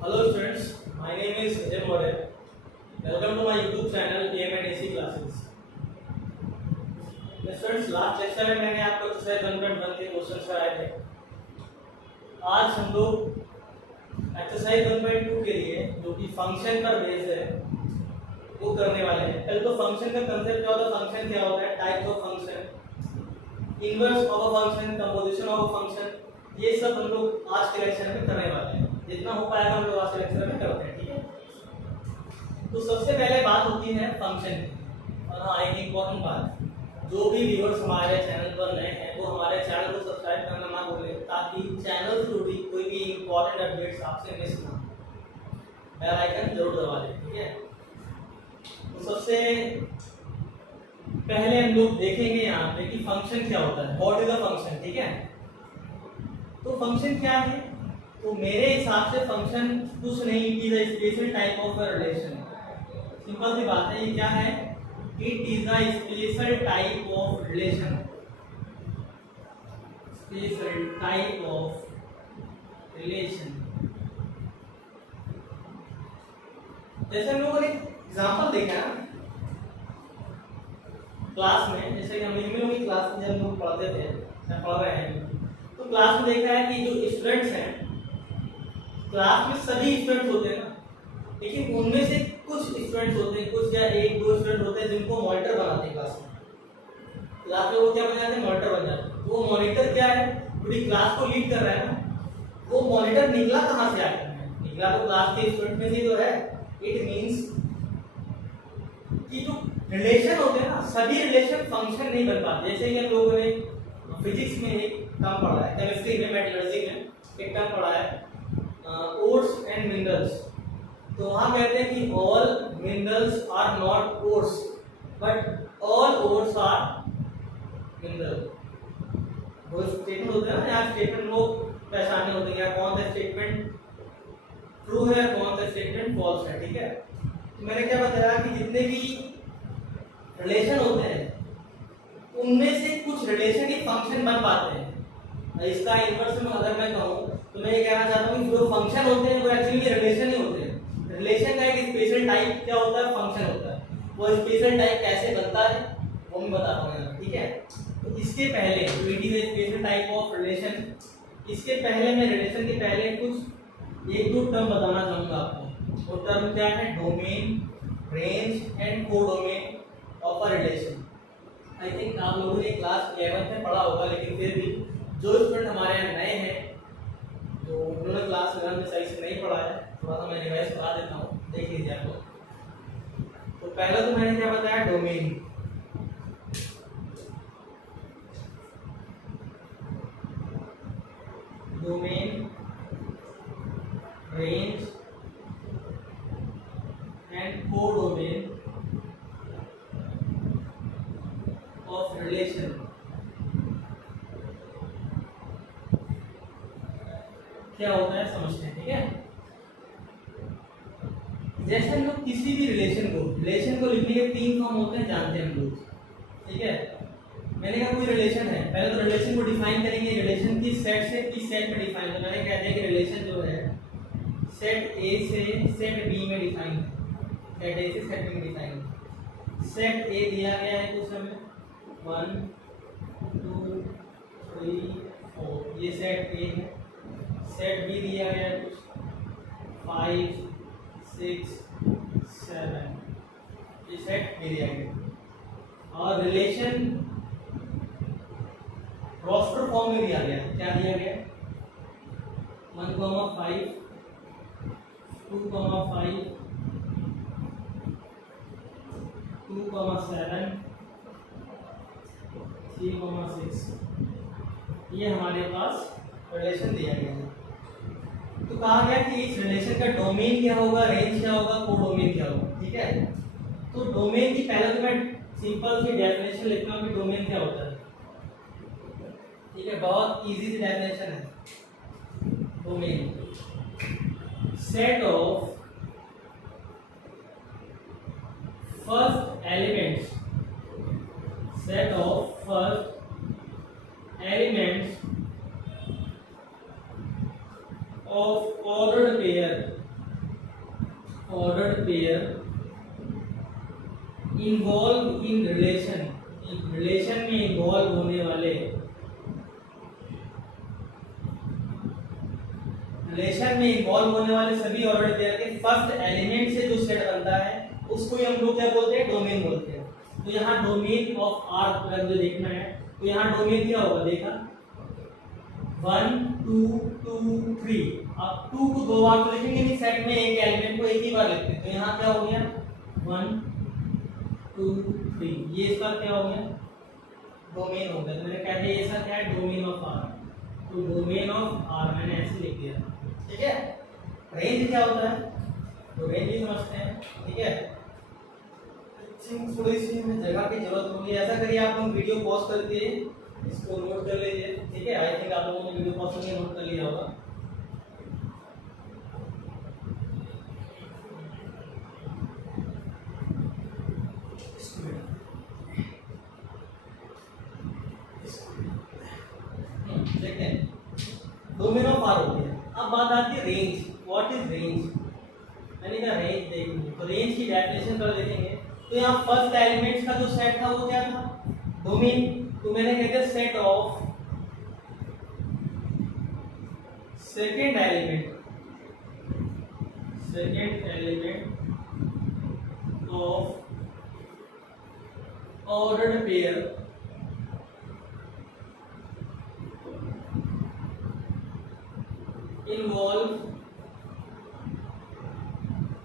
Hello students, my name is Vijay More. Welcome to my YouTube channel AM and AC Classes. Students last lecture में मैंने आपको exercise 1.1 के questions कराए थे। आज हम लोग एक्सरसाइज 1.2 के लिए जो कि फंक्शन पर बेस्ड है वो करने वाले हैं। पहले तो फंक्शन का कंसेप्ट क्या होता है, फंक्शन क्या होता है, types of function, inverse of a function, composition of a function, ये सब हम लोग आज के लेक्चर में करने वाले हैं। जितना हो पाएगा हम लोग आज के लेक्चर में करते हैं, ठीक है। तो सबसे पहले बात होती है फंक्शन की। और हाँ, एक इम्पोर्टेंट बात, जो भी व्यूअर्स हमारे चैनल पर नए हैं वो हमारे चैनल को सब्सक्राइब करना ना भूलें, ताकि चैनल से जुड़ी कोई भी इम्पोर्टेंट अपडेट्स आपसे मिस ना हो। बेल आइकन जरूर दबा दें, ठीक है। तो सबसे पहले हम लोग देखेंगे यहाँ पे कि फंक्शन क्या होता है, व्हाट इज अ फंक्शन, ठीक है। तो फंक्शन क्या है, तो मेरे हिसाब से फंक्शन कुछ नहीं, it is a special type of relation. Simple सी बात है, ये क्या है, it is a special type of relation, special type of relation. जैसे हम लोगों ने एग्जांपल देखा ना क्लास में, जैसे कि हम लोगों की क्लास में जब हम लोग पढ़ते थे या पढ़ रहे हैं, तो क्लास में देखा है कि जो स्टूडेंट्स हैं, क्लास में सभी स्टूडेंट्स होते हैं ना, लेकिन उनमें से कुछ स्टूडेंट्स होते हैं, कुछ या एक दो स्टूडेंट होते हैं जिनको मॉनिटर बनाते हैं क्लास में वो क्या बन जाते हैं, मॉनिटर बन जाते हैं। तो वो मॉनिटर क्या है, पूरी क्लास को लीड कर रहा है ना। वो मॉनिटर निकला कहाँ से आकर है, निकला तो क्लास के स्टूडेंट में से जो है। इट मींस कि जो रिलेशन होते हैं ना, सभी रिलेशन फंक्शन नहीं बन पाते। जैसे कि हम लोगों ने फिजिक्स में एक टर्म पढ़ा है, केमिस्ट्री में, मेटलर्जी में एक टर्म पढ़ा है, ओर्स एंड मिनरल्स। तो वहां कहते हैं कि all minerals are not ores but all ores are mineral. वो स्टेटमेंट होते हैं ना, यहाँ स्टेटमेंट लोग पहचाने होते हैं, कौन सा स्टेटमेंट ट्रू है, कौन सा स्टेटमेंट फॉल्स है, ठीक है। तो मैंने क्या बताया कि जितने भी रिलेशन होते हैं उनमें से कुछ रिलेशन ही फंक्शन बन पाते हैं। इसका इनवर्स में अगर मैं कहूँ तो मैं ये कहना चाहता हूँ कि जो फंक्शन होते हैं वो एक्चुअली रिलेशन ही होते हैं। रिलेशन का एक स्पेशल टाइप क्या होता है, फंक्शन होता है। वो स्पेशल टाइप कैसे बनता है वो मैं बताता हूँ यहाँ, ठीक है। तो इसके पहले it is a special type of relation, इसके पहले मैं रिलेशन के पहले कुछ एक दो टर्म बताना चाहूँगा आपको। वो टर्म क्या है, domain, range and codomain of a relation. I think आप लोगों ने क्लास 11 में पढ़ा होगा, लेकिन फिर भी जो स्टूडेंट हमारे यहाँ नए हैं तो उन्होंने क्लास 11 में सही से नहीं पढ़ा है, थोड़ा सा मैं रिवाइज करा देता हूँ, देख लीजिए आप लोग। तो पहला तो मैंने क्या बताया, domain. Domain, range and codomain of relation. क्या होता है समझते हैं, ठीक है। जैसे हम लोग किसी भी रिलेशन को लिखने के तीन फॉर्म होते हैं, जानते हैं हम लोग, ठीक है। मैंने कहा कोई रिलेशन है, पहले तो रिलेशन को डिफाइन करेंगे, रिलेशन किस सेट से किस सेट में डिफाइन। तो मैंने कह दिया कि रिलेशन जो है सेट ए से सेट बी में डिफाइन है, सेट ए से सेट बी में डिफाइन है। सेट ए दिया गया है कुछ हमें 1 2 3 4, ये सेट ए है। सेट बी दिया गया है कुछ 5 6 7, ये सेट बी दिया गया। और रिलेशन रोस्टर फॉर्म में दिया गया, क्या दिया गया, 1, 5 2, 5 2, 7 3, 6, ये हमारे पास रिलेशन दिया गया है। तो कहा गया कि इस रिलेशन का डोमेन क्या होगा, रेंज क्या होगा, कोडोमेन क्या होगा, ठीक है। तो डोमेन की पहले तो मैं सिंपल सी डेफिनेशन लिखता हूँ कि डोमेन क्या होता है, ठीक है। बहुत इजी सी डेफिनेशन है। Domain set of first elements, set of first elements of ordered pair ordered pair involve in relation में इन्वॉल्व होने वाले सभी ऑर्डर्ड पेयर के फर्स्ट एलिमेंट से जो सेट बनता है उसको ही हम लोग क्या बोलते हैं, डोमेन बोलते हैं। तो यहाँ डोमेन ऑफ आर अगर मुझे देखना है तो यहाँ डोमेन क्या होगा, देखा 1 2 2 3। अब 2 को 2 बार तो लिखेंगे नहीं, सेट में एक एलिमेंट को एक ही बार लिखते हैं। तो यहाँ क्या हो गया 1 2 3, ये इसका क्या हो गया, डोमेन हो गया। तो मैंने कह दिया इसका क्या है, डोमेन ऑफ आर। तो डोमेन ऑफ आर मैंने ऐसे लिख दिया, ठीक है। रेंज क्या होता है, तो रेंज ही समझते हैं, ठीक है। थोड़ी सी जगह की जरूरत होगी, ऐसा करिए आप लोग वीडियो पॉज करके इसको नोट कर लीजिए, ठीक है। आई थिंक आप लोगों ने वीडियो पॉज करके नोट कर लिया होगा। डोमेन ऑफ आर हो गया। अब बात आती है रेंज। व्हाट इज रेंज, मैंने कहा रेंज देखेंगे तो रेंज की डेफिनेशन पर देखेंगे। तो यहाँ फर्स्ट एलिमेंट्स का जो सेट था वो क्या था, डोमेन। तो मैंने कहते हैं set of second element of ordered pair involve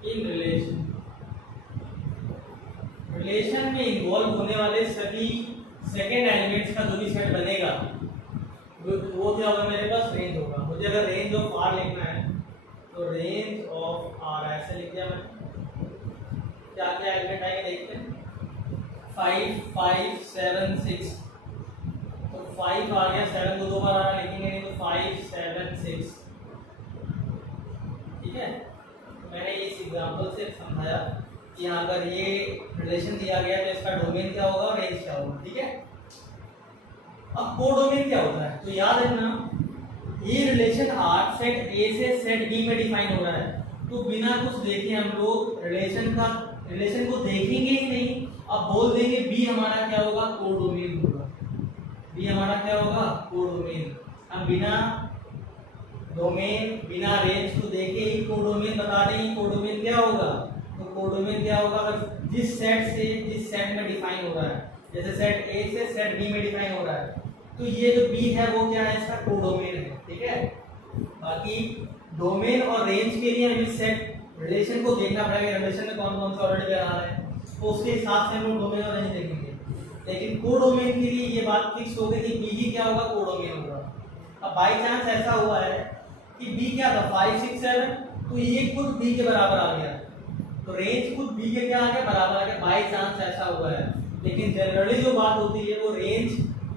in relation में इन्वॉल्व होने वाले सभी सेकेंड एलिमेंट्स का जो भी सेट बनेगा वो क्या होगा, मेरे पास रेंज होगा। मुझे अगर रेंज ऑफ आर लिखना है तो रेंज ऑफ आर ऐसे लिख दिया मैंने। क्या क्या एलिमेंट आएंगे देखते हैं, 5 5 7 6। तो 5 आ गया, 7 को 2 बार आ रहा लिखेंगे नहीं, तो 5 7 6, ठीक है। मैंने इस एग्जांपल से समझाया कि यहाँ पर ये रिलेशन दिया गया तो इसका डोमेन क्या होगा और रेंज क्या होगा, ठीक है। अब कोडोमेन क्या होता है, तो याद रखना ये रिलेशन आर सेट ए से सेट बी में डिफाइन हो रहा है। तो बिना कुछ देखे हम लोग रिलेशन को देखेंगे ही नहीं, अब बोल देंगे बी हमारा क्या होगा, कोडोमेन होगा। बी हमारा क्या होगा, कोडोमेन। हम बिना डोमेन बिना रेंज को देखे ही कोडोमेन बता दें कोडोमेन क्या होगा। तो कोडोमेन क्या होगा, जिस सेट में डिफाइन हो रहा है, जैसे सेट ए से सेट बी में डिफाइन हो रहा है, तो ये जो बी है वो क्या है, इसका कोडोमेन है, ठीक है। बाकी डोमेन और रेंज के लिए हमें सेट रिलेशन को देखना पड़ेगा, रिलेशन में कौन कौन से ऑर्डर पे आ रहा है, तो उसके हिसाब से हम डोमेन और रेंज देखेंगे। लेकिन कोडोमेन के लिए ये बात फिक्स हो गई कि बी ही क्या होगा, कोडोमेन होगा। अब बाई चांस ऐसा हुआ है कि बी क्या था 5 6 7, तो ये खुद बी के बराबर आ गया, तो रेंज खुद बी के क्या आ गया, बराबर आ गया। बाई चांस ऐसा हुआ है, लेकिन जनरली जो बात होती है वो रेंज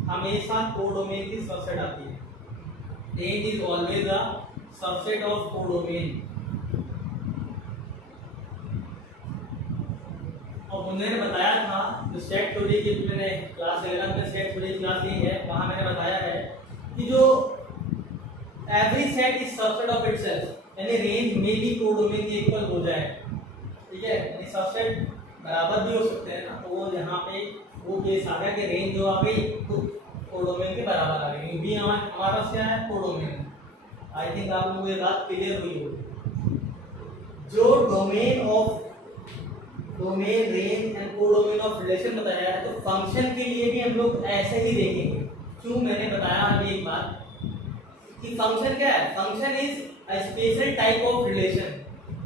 हमेशा कोडोमेन की सबसेट आती है। Range is always a subset of codomain. और उन्होंने बताया था जो सेट थ्योरी की मैंने क्लास 11 में सेट थ्योरी क्लास ली है, वहां मैंने बताया है कि जो every set is subset of itself, यानी रेंज में भी कोडोमेन के इक्वल हो जाए, ठीक है। यानी सबसेट बराबर भी हो सकते हैं ना, तो वो यहाँ पे वो केस आ गया कि रेंज जो आ गई तो कोडोमेन के बराबर आ गई। बी हमारा पास क्या है, कोडोमेन। आई थिंक आप लोगों को ये बात क्लियर हुई होगी। जो domain range and codomain of relation बताया है, तो फंक्शन के लिए भी हम लोग ऐसे ही देखेंगे। क्यों, मैंने बताया अभी एक बात कि फंक्शन क्या है, function is a special type of relation.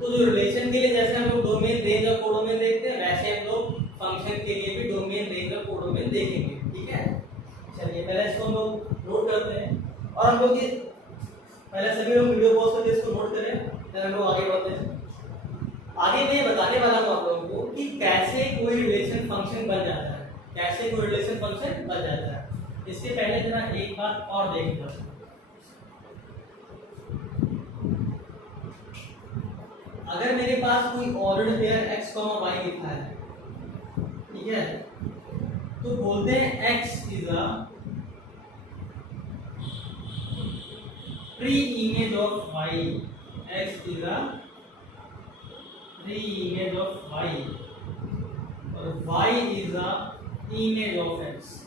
तो जो रिलेशन के लिए जैसे हम लोग डोमेन रेंज और कोडोमेन देखते हैं, वैसे हम लोग फंक्शन के लिए भी डोमेन रेंज और कोडोमेन देखेंगे, ठीक है। चलिए पहले इसको हम लोग नोट करते हैं, और हम लोग ये पहले सभी लोग वीडियो पॉज करके इसको नोट करें, फिर हम लोग आगे बढ़ते हैं। आगे मैं बताने वाला हूँ आप लोगों को कि कैसे कोई रिलेशन फंक्शन बन जाता है, कैसे कोई रिलेशन फंक्शन बन जाता है। इसके पहले जरा एक बात और देख लो। अगर मेरे पास कोई ऑर्डर्ड पेयर x, y लिखा है, ठीक है, तो बोलते हैं x is a pre image of y, x is a the image of y और y is the image of x।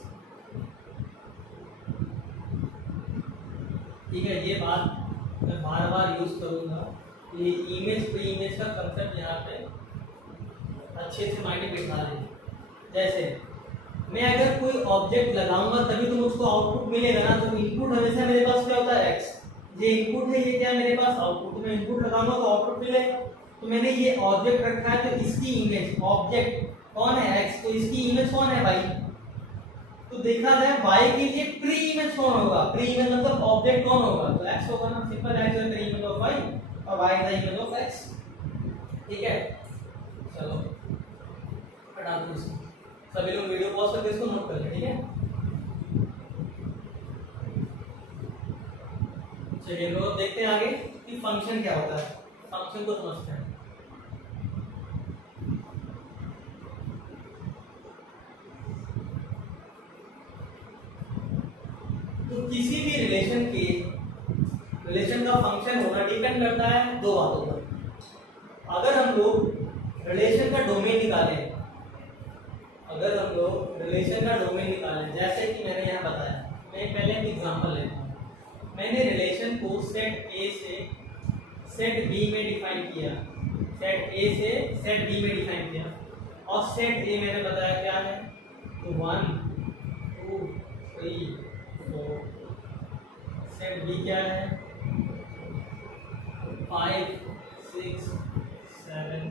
ठीक है, ये बात मैं बार बार यूज करूंगा। ये इमेज प्री इमेज का कंसेप्ट यहाँ पे अच्छे से माइंड में बिठा दें। जैसे मैं अगर कोई ऑब्जेक्ट लगाऊंगा तभी तो मुझको आउटपुट मिलेगा ना, तो इनपुट हमेशा मेरे पास क्या होता है, x। ये इनपुट है, ये क्या है मेरे पास आउटपुट। मैं इनपुट लगाऊंगा तो आउटपुट मिलेगा। तो मैंने ये ऑब्जेक्ट रखा है तो इसकी इमेज, ऑब्जेक्ट कौन है x, तो इसकी इमेज कौन है y। तो देखा जाए y के लिए प्री इमेज कौन होगा, प्री इमेज मतलब ऑब्जेक्ट कौन होगा, तो x होगा ना, simple. x is pre image of y और y is the image of x। ठीक है, चलो हटा दो इसको। सभी लोग वीडियो पॉज करके इसको नोट कर लें। ठीक है, चलिए लोग देखते हैं आगे कि फंक्शन क्या होता है। फंक्शन को समझते हैं। तो किसी भी रिलेशन का फंक्शन होना डिपेंड करता है दो बातों पर। अगर हम लोग रिलेशन का डोमेन निकालें, जैसे कि मैंने यहाँ बताया, मैं पहले एक एग्जांपल लेता हूँ। मैंने रिलेशन को सेट ए से सेट बी में डिफाइन किया, सेट ए से सेट बी में डिफाइन किया, और सेट ए मैंने बताया क्या है, तो 1 2 3 4। सेट बी क्या है, 5 6 7।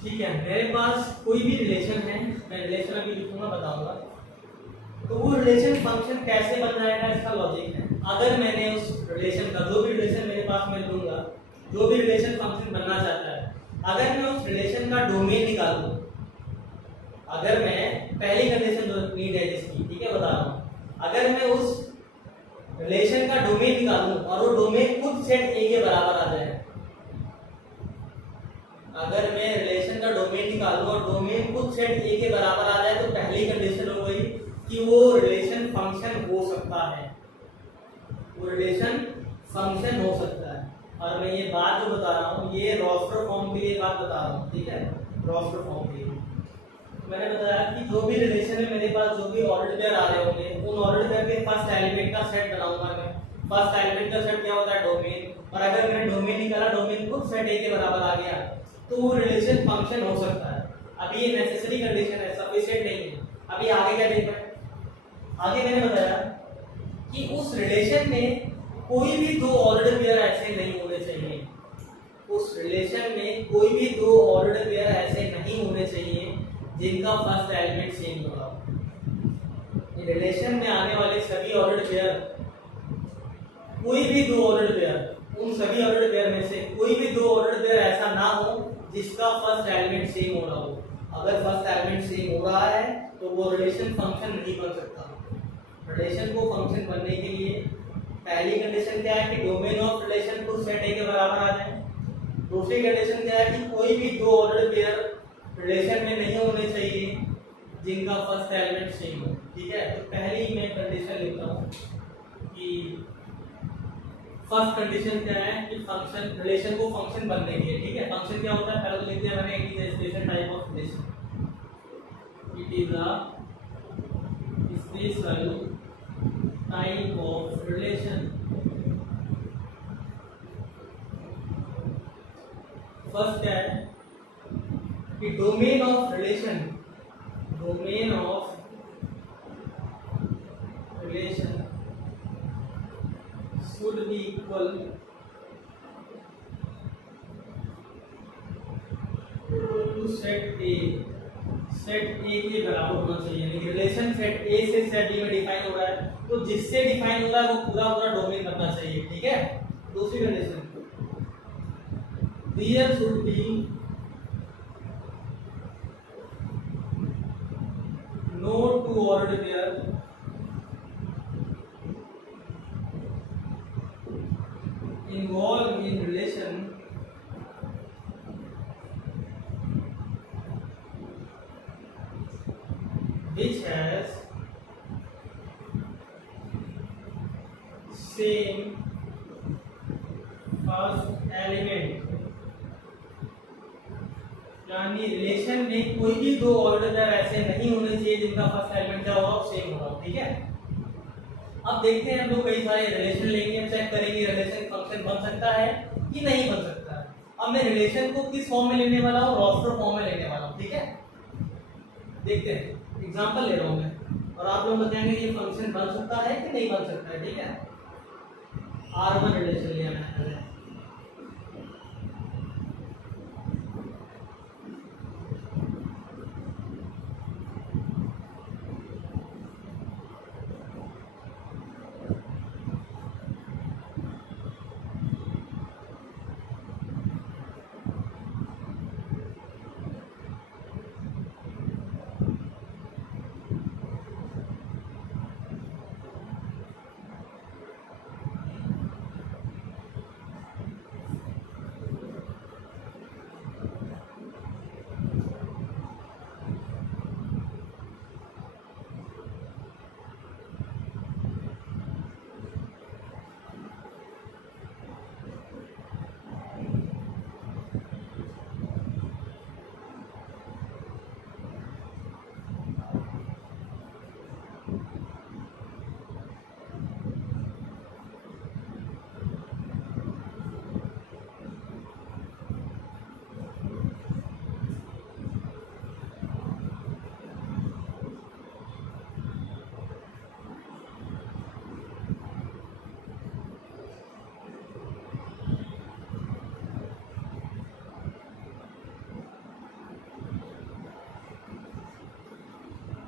ठीक है, मेरे पास कोई भी रिलेशन है, मैं रिलेशन अभी लिखूंगा, बताऊंगा। तो वो रिलेशन फंक्शन कैसे बन जाएगा, इसका लॉजिक है। अगर मैंने उस रिलेशन का, जो भी रिलेशन मेरे पास मैं लूंगा, जो भी रिलेशन फंक्शन बनना चाहता है, अगर मैं उस रिलेशन का डोमेन निकालूं, अगर मैं पहली कंडीशन जो नीड है जिसकी, ठीक है, बता रहा हूं, अगर मैं उस रिलेशन का डोमेन निकालूं और वो डोमेन खुद सेट ए के बराबर आ जाए, अगर मैं रिलेशन का डोमेन निकालूं और डोमेन खुद सेट ए के बराबर आ जाए, तो पहली कंडीशन हो गई कि वो रिलेशन फंक्शन हो सकता है, वो रिलेशन फंक्शन हो सकता है। और मैं ये बात जो बता रहा हूँ, ये रोस्टर फॉर्म के लिए बात बता रहा हूँ। ठीक है, रोस्टर फॉर्म के लिए मैंने बताया कि जो भी रिलेशन है मेरे पास, जो भी ऑर्डर पेयर आ रहे होंगे, उन ऑर्डर पेयर के फर्स्ट एलिमेंट का सेट बनाऊंगा मैं। फर्स्ट एलिमेंट का सेट क्या होता है, डोमेन। और अगर मैंने डोमेन निकाला, डोमेन खुद सेट ए के बराबर आ गया, तो वो रिलेशन फंक्शन हो सकता है। अभी ये नेसेसरी कंडीशन है, सफिशिएंट नहीं है। अभी आगे क्या देखना है, आगे मैंने बताया कि उस रिलेशन में कोई भी दो ऑर्डर पेयर ऐसे नहीं होने चाहिए, उस रिलेशन में कोई भी दो ऑर्डर पेयर ऐसे नहीं होने चाहिए जिनका फर्स्ट एलिमेंट सेम होगा। रिलेशन में आने वाले सभी ऑर्डर पेयर, कोई भी दो ऑर्डर पेयर, उन सभी ऑर्डर पेयर में से कोई भी दो ऑर्डर पेयर ऐसा ना हो जिसका फर्स्ट एलिमेंट सेम हो रहा हो। अगर फर्स्ट एलिमेंट सेम हो रहा है तो वो रिलेशन फंक्शन नहीं बन सकता। रिलेशन को फंक्शन बनने के लिए पहली कंडीशन क्या है कि डोमेन ऑफ रिलेशन को सेट ए के बराबर आ जाए। दूसरी कंडीशन क्या है कि कोई भी दो ऑर्डर पेयर रिलेशन में नहीं होने चाहिए जिनका फर्स्ट एलिमेंट सेम हो। ठीक है, तो पहली मैं कंडीशन लिखता हूँ कि फर्स्ट कंडीशन क्या है कि फंक्शन, रिलेशन को फंक्शन बनने के लिए, ठीक है, फंक्शन क्या होता है पहले तो लिखते हैं मैंने, it is special type of relation, it is a special type of relation. First क्या है कि domain of relation, domain of relation should be equal to set A, set A के बराबर होना चाहिए। यानी रिलेशन सेट A से set B में डिफाइन हो रहा है, तो जिससे डिफाइन हो रहा है वो पूरा पूरा डोमेन बनना चाहिए। ठीक है, दूसरी condition, there should be no two ordered pair involved in relation which has same first element, यानी रिलेशन में कोई भी दो ऑर्डर ऐसे नहीं होने चाहिए जिनका फर्स्ट एलिमेंट क्या होगा सेम होगा। ठीक है, अब देखते हैं हम लोग कई सारे रिलेशन लेंगे, चेक करेंगे रिलेशन फंक्शन बन सकता है कि नहीं बन सकता है। अब मैं रिलेशन को किस फॉर्म में लेने वाला हूँ, रोस्टर फॉर्म में लेने वाला हूँ। ठीक है, देखते हैं, एग्जांपल ले रहा हूँ मैं और आप लोग बताएंगे ये फंक्शन बन सकता है कि नहीं बन सकता है। ठीक है, R1 रिलेशन लिया मैंने,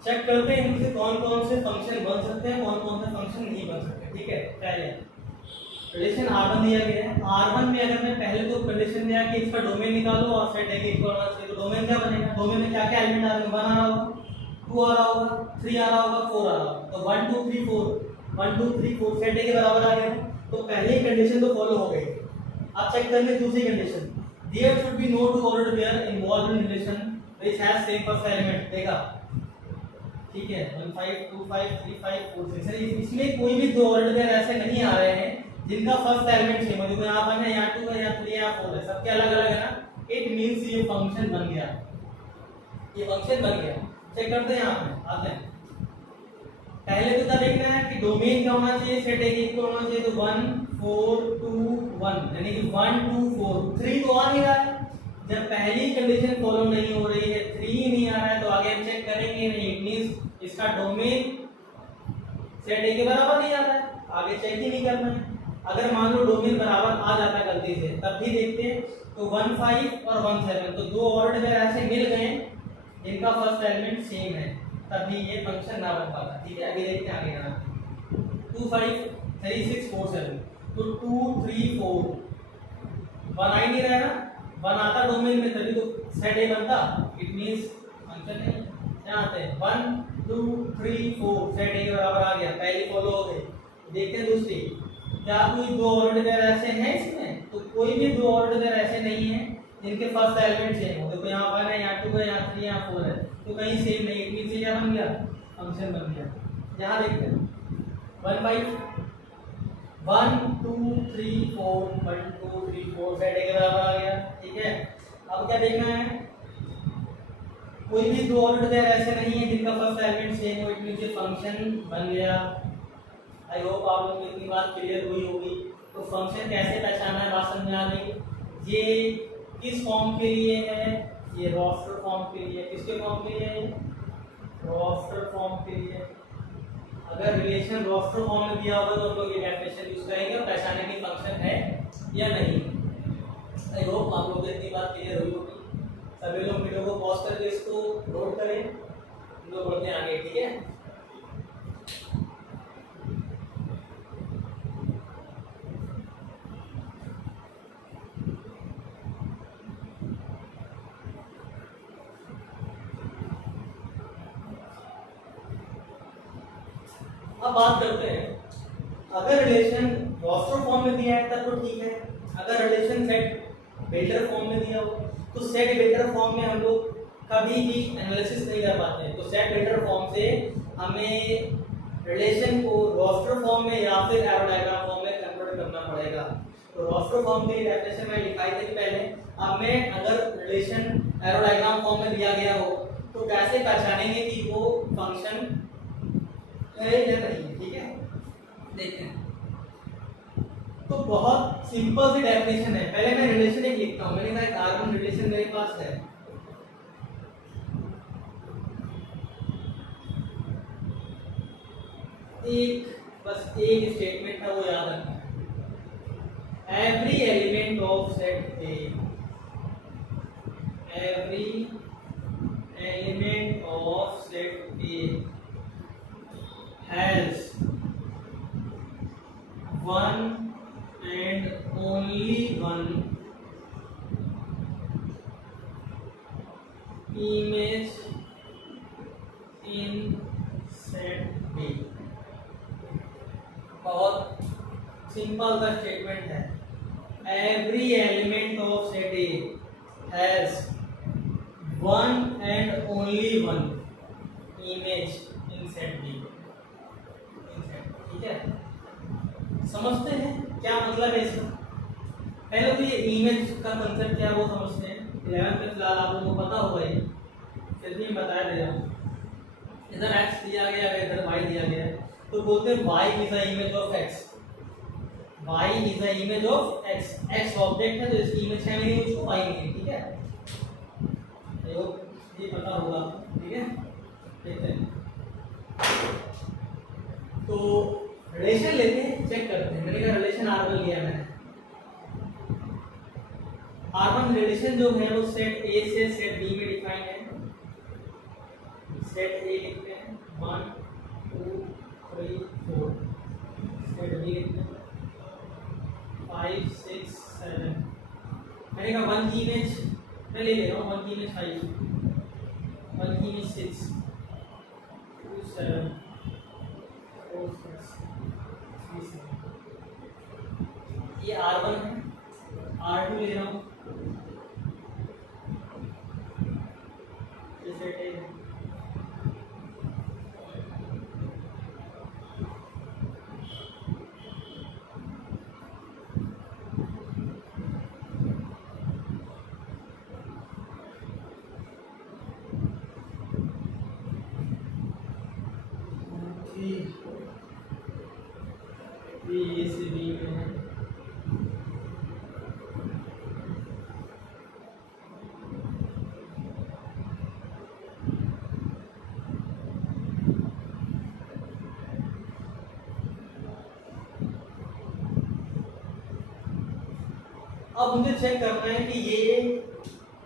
चेक करते हैं इनसे कौन कौन से फंक्शन बन सकते हैं, कौन कौन से फंक्शन नहीं बन सकते। ठीक है, पहले रिलेशन R1 दिया गया है। R1 में अगर मैं पहले तो कंडीशन दिया कि इसका डोमेन निकालो और सेट है कि इक्वल होना चाहिए, तो डोमेन क्या बनेगा, डोमेन में क्या क्या एलिमेंट आ रहे हैं, 1 आ रहा होगा, 2 आ रहा होगा, 3 आ रहा होगा, 4 आ रहा होगा, तो 1 2 3 4 1 2 3 4 सेट है के बराबर आ गया। तो पहली कंडीशन तो फॉलो हो गई। अब चेक कर ले दूसरी condition, there should be no two order pair involved in relation which has same first element. देखा, ठीक है, 1 5 2 5 3 5 4 6, इसमें कोई भी दो ऑर्डर पेयर ऐसे नहीं आ रहे हैं जिनका फर्स्ट एलिमेंट सेम हो, देखो यहाँ 1 है, यहाँ 2 है, यहाँ 3 है, यहाँ 4 है, सबके अलग अलग है ना। इट मींस ये फंक्शन बन गया, ये फंक्शन बन गया। चेक करते हैं, यहाँ पे आते हैं। पहले तो क्या देखना है कि डोमेन क्या होना चाहिए, सेट है कि इक्वल होना चाहिए, तो 1 4 2 1, यानी कि 1 2 4 3 तो आ नहीं रहा है। जब पहली कंडीशन फॉलो नहीं हो रही है, 3 नहीं आ रहा है, तो आगे हम चेक करेंगे नहीं, इट मींस इसका डोमेन सेट ए के बराबर नहीं आता है, आगे चेक ही नहीं करना है। अगर मान लो डोमेन बराबर आ जाता गलती से, तब भी देखते हैं, तो 1 5 और 1 7, तो दो ऑर्डर पेयर ऐसे मिल गए जिनका फर्स्ट एलिमेंट सेम है, तभी ये फंक्शन ना बन पाता। ठीक है, अभी देखते हैं आगे ना, 2 5 3 6 4 7, तो 2 3 4 1 आ ही नहीं रहा है ना, 1 आता डोमेन में तभी तो सेट ए बनता, इट मींस फंक्शन नहीं। यहाँ आते हैं 1 2 3 4 सेट ए के बराबर आ गया, पहली फॉलो हो गई। देखते हैं दूसरी, क्या कोई दो ऑर्डर पेयर ऐसे हैं इसमें, तो कोई भी दो ऑर्डर पेयर ऐसे नहीं है जिनके फर्स्ट एलिमेंट सेम हो। देखो यहाँ 1 है, यहाँ 2 है, यहाँ 3 यहाँ 4 है, तो कहीं सेम नहीं, इट मींस क्या बन गया, फंक्शन बन गया। यहाँ देखते हैं 1 5 1 2 3 4 1 2 3 4 सेट ए के बराबर आ गया। ठीक है, अब क्या देखना है, कोई भी दो ऑर्डर पेयर ऐसे नहीं है जिनका फर्स्ट एलिमेंट सेम हो, इट मींस ये फंक्शन बन गया। आई होप आप लोगों को इतनी बात क्लियर हुई होगी। तो फंक्शन कैसे पहचाना है, बात समझ आ गई। ये किस फॉर्म के लिए है, ये रोस्टर फॉर्म के लिए, किसके फॉर्म के लिए है, रोस्टर फॉर्म के लिए। अगर रिलेशन रोस्टर फॉर्म में दिया होगा तो हम लोग ये डेफिनेशन यूज करेंगे और पहचाने की फंक्शन है या नहीं। आई होप आप लोगों को इतनी बात क्लियर हुई होगी। सभी लोग वीडियो को पॉज करके इसको नोट करें, हम लोग बढ़ते हैं आगे। ठीक है, अब बात करते हैं, अगर रिलेशन रोस्टर फॉर्म में दिया है तब तो ठीक है। अगर रिलेशन सेट बिल्डर फॉर्म में दिया हो तो सेट बिल्डर फॉर्म में हम लोग कभी भी एनालिसिस नहीं कर पाते हैं। तो सेट बिल्डर फॉर्म से हमें रिलेशन को रोस्टर फॉर्म में या फिर एरो डायग्राम फॉर्म में कन्वर्ट करना पड़ेगा। तो रोस्टर फॉर्म की डेफिनेशन मैंने लिखाई थी पहले। अब मैं अगर रिलेशन एरो डायग्राम फॉर्म में दिया गया हो तो कैसे पहचानेंगे कि वो फंक्शन है या नहीं है, ठीक है। देखते हैं, तो बहुत सिंपल सी डेफिनेशन है। पहले मैं रिलेशन एक लिखता हूँ। मैंने कहा कार्बन रिलेशन मेरे पास है, एक बस एक स्टेटमेंट था वो याद रखना है। Every element of set A, every element of set A has one and only one image in set B। बहुत सिंपल सा स्टेटमेंट है। Every element of set A has one and only one image in set B। ठीक है, समझते हैं क्या मतलब है इसका। पहले तो ये इमेज का कंसेप्ट क्या है वो समझते हैं। 11th में फिलहाल आप लोगों को पता होगा ये, फिर भी बता दे रहा हूँ। इधर x दिया गया है, इधर y दिया गया है, तो बोलते हैं y is the image of x। y is the image of x। x object है तो इसकी इमेज है मेरी, उसको y नहीं है, ठीक है। ये पता होगा, ठीक है। देखते हैं, तो रिलेशन लेते हैं, चेक करते हैं। मैंने कहा रिलेशन R1 लिया मैंने। R1 रिलेशन जो है वो सेट A से सेट B में डिफाइन है। सेट A लिखते हैं 1 2 3 4, सेट B लिखते हैं 5 6 7। मैंने कहा 1 की इमेज मैं ले रहा हूँ, 1 की इमेज 5, 1 की इमेज 6 2 7 4 6। ये R1 है, R2 ले रहा हूँ, जैसे ये से B में है। अब मुझे चेक करना है कि ये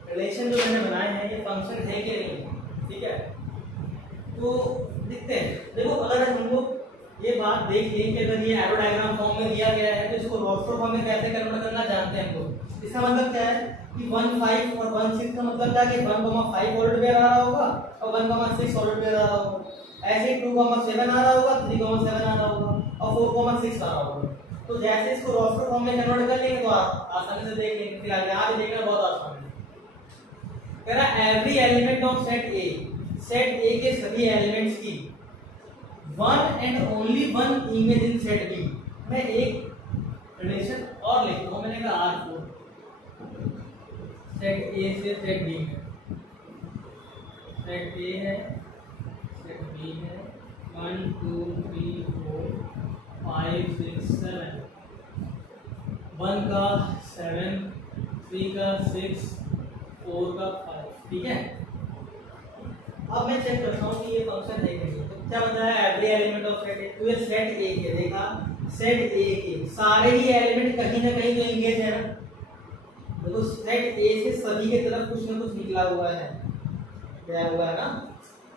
रिलेशन जो मैंने बनाए हैं ये फंक्शन है कि नहीं, ठीक है। तो देखते हैं। देखो अगर हम लोग ये बात देख लें कि अगर ये एरो डायग्राम फॉर्म में दिया गया है तो इसको रोस्टर फॉर्म में कैसे कन्वर्ट करना जानते हैं हम लोग। इसका मतलब क्या है कि 1 5 और 1 6 का मतलब क्या है कि 1,5 ऑर्डर पेयर आ रहा होगा और 1,6 ऑर्डर पेयर आ रहा होगा। ऐसे ही 2,7 आ रहा होगा, 3,7 आ रहा होगा और 4,6 आ रहा होगा। तो जैसे इसको रोस्टर फॉर्म में कन्वर्ट कर लेंगे तो आप आसानी से देख लेंगे। फिर यहाँ भी देखना बहुत आसान है। कह रहा every element of set A, set A के सभी एलिमेंट्स की 1 and only 1 image in set B. मैं एक रिलेशन और लिखता हूँ, मैंने कहा R4 सेट ए से सेट बी में। सेट ए है, सेट बी है, 1 2 3 4 5 6 7, 1 का 7, 3 का 6, 4 का 5, ठीक है। अब मैं चेक करता हूँ कि ये फंक्शन है कि नहीं। तो क्या बताया एवरी एलिमेंट ऑफ सेट ए, तो ये सेट ए के देखा, सेट ए के सारे ही एलिमेंट कहीं ना कहीं तो एंगेज है ना। देखो सेट ए से सभी की तरफ कुछ ना कुछ निकला हुआ है, क्या हुआ है ना।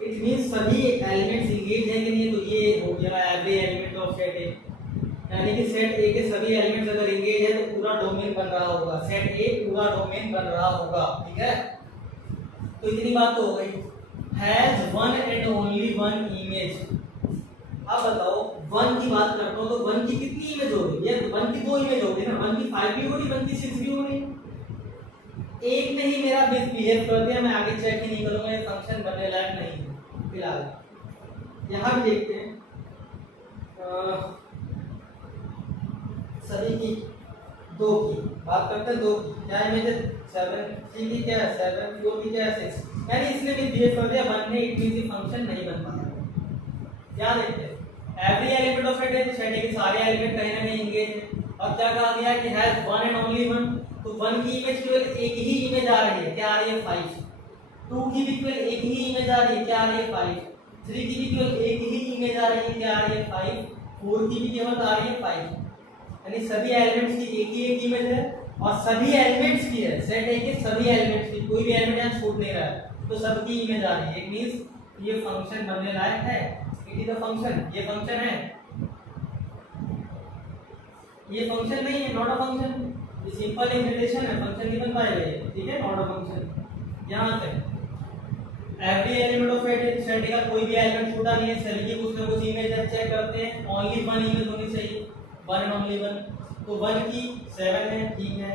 इट मींस सभी एलिमेंट्स एंगेज है कि नहीं। तो ये हो गया every element of set A, यानी कि सेट ए के सभी एलिमेंट्स अगर एंगेज है तो पूरा डोमेन बन रहा होगा, सेट ए पूरा डोमेन बन रहा होगा, ठीक है। तो इतनी बात तो हो गई। Has 1 and only 1 image. अब बताओ 1 की बात करता हूँ तो 1 की कितनी इमेज होगी। ये 1 की 2 इमेज होगी ना, 1 की 5 भी होगी, 1 की 6 भी होगी। एक ने ही मेरा मिसबिहेव कर दिया, मैं आगे चेक ही नहीं करूंगा, ये फंक्शन बनने लायक नहीं है। फिलहाल यहाँ भी देखते हैं सभी की दो की बात करते हैं, दो की क्या इमेज है, 7 3 की क्या है 7, 4 की क्या है 6, यानी इसने भी बिहेव कर दिया 1 ने, इट मींस फंक्शन नहीं बन पाया। क्या देखते हैं, एवरी एलिमेंट ऑफ सेट है, सेट के सारे एलिमेंट कहीं ना कहीं एंगेज है। और क्या कहा गया कि has one and only one, तो 1 की इमेज केवल एक ही इमेज आ रही है, क्या आ रही है 5, 2 की भी केवल एक ही इमेज आ रही है, क्या आ रही है 5, 3 की भी केवल एक ही इमेज आ रही है, क्या आ रही है 5, 4 की भी केवल आ रही है 5, यानी सभी एलिमेंट्स की एक इमेज है और सभी एलिमेंट्स की है, सेट है कि सभी एलिमेंट्स की, कोई भी एलिमेंट यहां छूट नहीं रहा है, तो सबकी इमेज आ रही है। इट मींस ये फंक्शन बनने लायक है, इट इज अ फंक्शन, ये फंक्शन है, ये फंक्शन नहीं है, नॉट अ फंक्शन, ये सिंपल एक रिलेशन है, फंक्शन नहीं बन पाएगा ये, ठीक है, नॉट अ फंक्शन। यहां तक एवरी एलिमेंट ऑफ सेट का कोई भी एलिमेंट छूटा नहीं है, सभी की कुछ ना कुछ इमेज है, चेक करते हैं, ओनली वन इमेज होनी चाहिए, वन एंड ओनली वन, तो 1 की 7 है, ठीक है,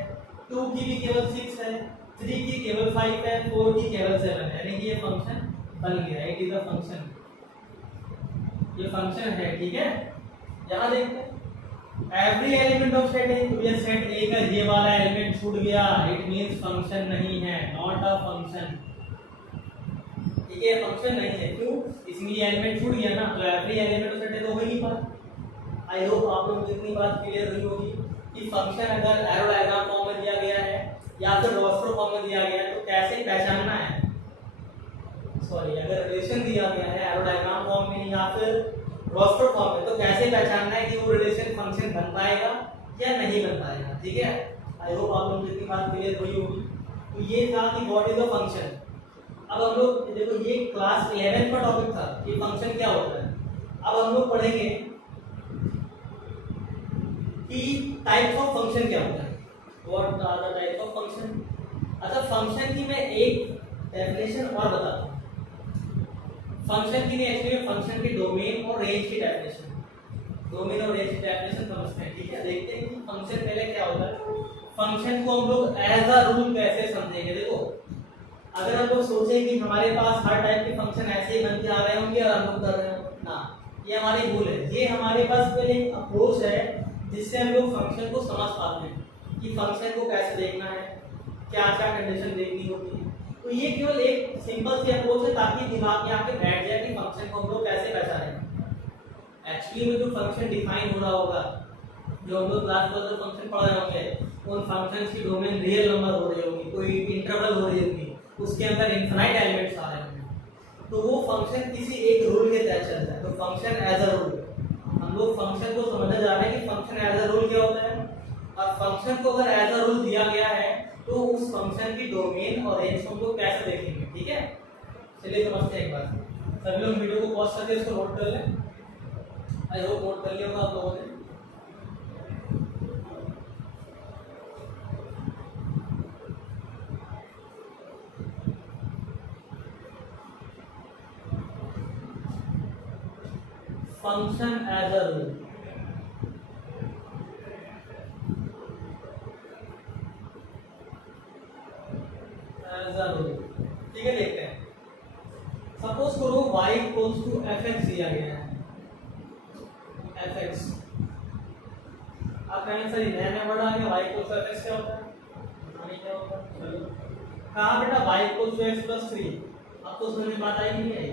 2 की भी केवल 6 है, 3 की केवल 5 है, 4 की केवल 7 है, यानी कि ये फंक्शन बन गया, इट इज अ फंक्शन, ये फंक्शन है, ठीक है। यहां देखते हैं एवरी एलिमेंट ऑफ सेट है, तो ये सेट ए का ये वाला एलिमेंट छूट गया, इट मींस फंक्शन नहीं है, नॉट अ फंक्शन, ठीक है, फंक्शन नहीं है, क्यों, इसमें ये एलिमेंट छूट गया ना, तो एवरी एलिमेंट ऑफ सेट है तो हो ही नहीं पाता। आई होप आप लोगों को इतनी बात क्लियर हुई होगी कि फंक्शन अगर एरो डायग्राम फॉर्म में दिया गया है या फिर रोस्टर फॉर्म में दिया गया है तो कैसे पहचानना है, सॉरी अगर रिलेशन दिया गया है एरो डायग्राम फॉर्म में या फिर रोस्टर फॉर्म में तो कैसे पहचानना है कि वो रिलेशन फंक्शन बन पाएगा या नहीं बन पाएगा, ठीक है। आई होप आप लोगों को इतनी बात क्लियर हुई होगी। तो ये था कि व्हाट इज अ फंक्शन। अब हम लोग देखो ये क्लास 11 का टॉपिक था कि फंक्शन क्या होता है। अब हम लोग पढ़ेंगे कि टाइप्स ऑफ फंक्शन क्या होता है, what are the types of function. अच्छा फंक्शन की मैं एक डेफिनेशन और बताता हूँ, फंक्शन की नहीं एक्चुअली फंक्शन के डोमेन और रेंज की डेफिनेशन, डोमेन और रेंज की डेफिनेशन समझते हैं, ठीक है। देखते हैं कि फंक्शन पहले क्या होता है, फंक्शन को हम लोग एज अ रूल कैसे समझेंगे। देखो अगर हम लोग सोचें कि हमारे पास हर टाइप के फंक्शन ऐसे ही बन के आ रहे होंगे और हम लोग कर रहे हो ना, ये हमारी भूल है। ये हमारे पास पहले एक अप्रोच है जिससे हम लोग फंक्शन को समझ पाते हैं कि फंक्शन को कैसे देखना है, क्या क्या कंडीशन देखनी होती है। तो ये केवल एक सिंपल सी अप्रोच है ताकि दिमाग में आके बैठ जाए कि फंक्शन को हम लोग कैसे पहचानें। एक्चुअली में जो फंक्शन डिफाइन हो रहा होगा, जो हम लोग क्लास में फंक्शन पढ़ रहे होंगे, उन फंक्शंस की डोमेन रियल नंबर हो रही होगी, कोई इंटरवल हो रही होगी, उसके अंदर इनफाइनाइट एलिमेंट्स आ रहे होंगे, तो वो फंक्शन किसी एक रूल के तहत चलता है। तो फंक्शन एज अ रूल, हम लोग फंक्शन को समझने जा रहे हैं कि फंक्शन एज अ रूल क्या होता है, और फंक्शन को अगर एज अ रूल दिया गया है तो उस फंक्शन की डोमेन और रेंज को हम लोग कैसे देखेंगे, ठीक है। चलिए समझते हैं एक बार, सभी लोग वीडियो को पॉज करके इसको नोट कर लें। आई होप नोट कर लिया होगा आप लोगों ने। फंक्शन एज अ रूल, ठीक है। देखते हैं सपोज करो y इक्वल्स टू fx दिया गया है, fx। आप कहेंगे सर नया नया वर्ड आ गया, y इक्वल्स टू fx क्या होता है, क्या होता है। चलो कहा बेटा y equals to x plus 3, अब तो समझ में बात आई नहीं आई।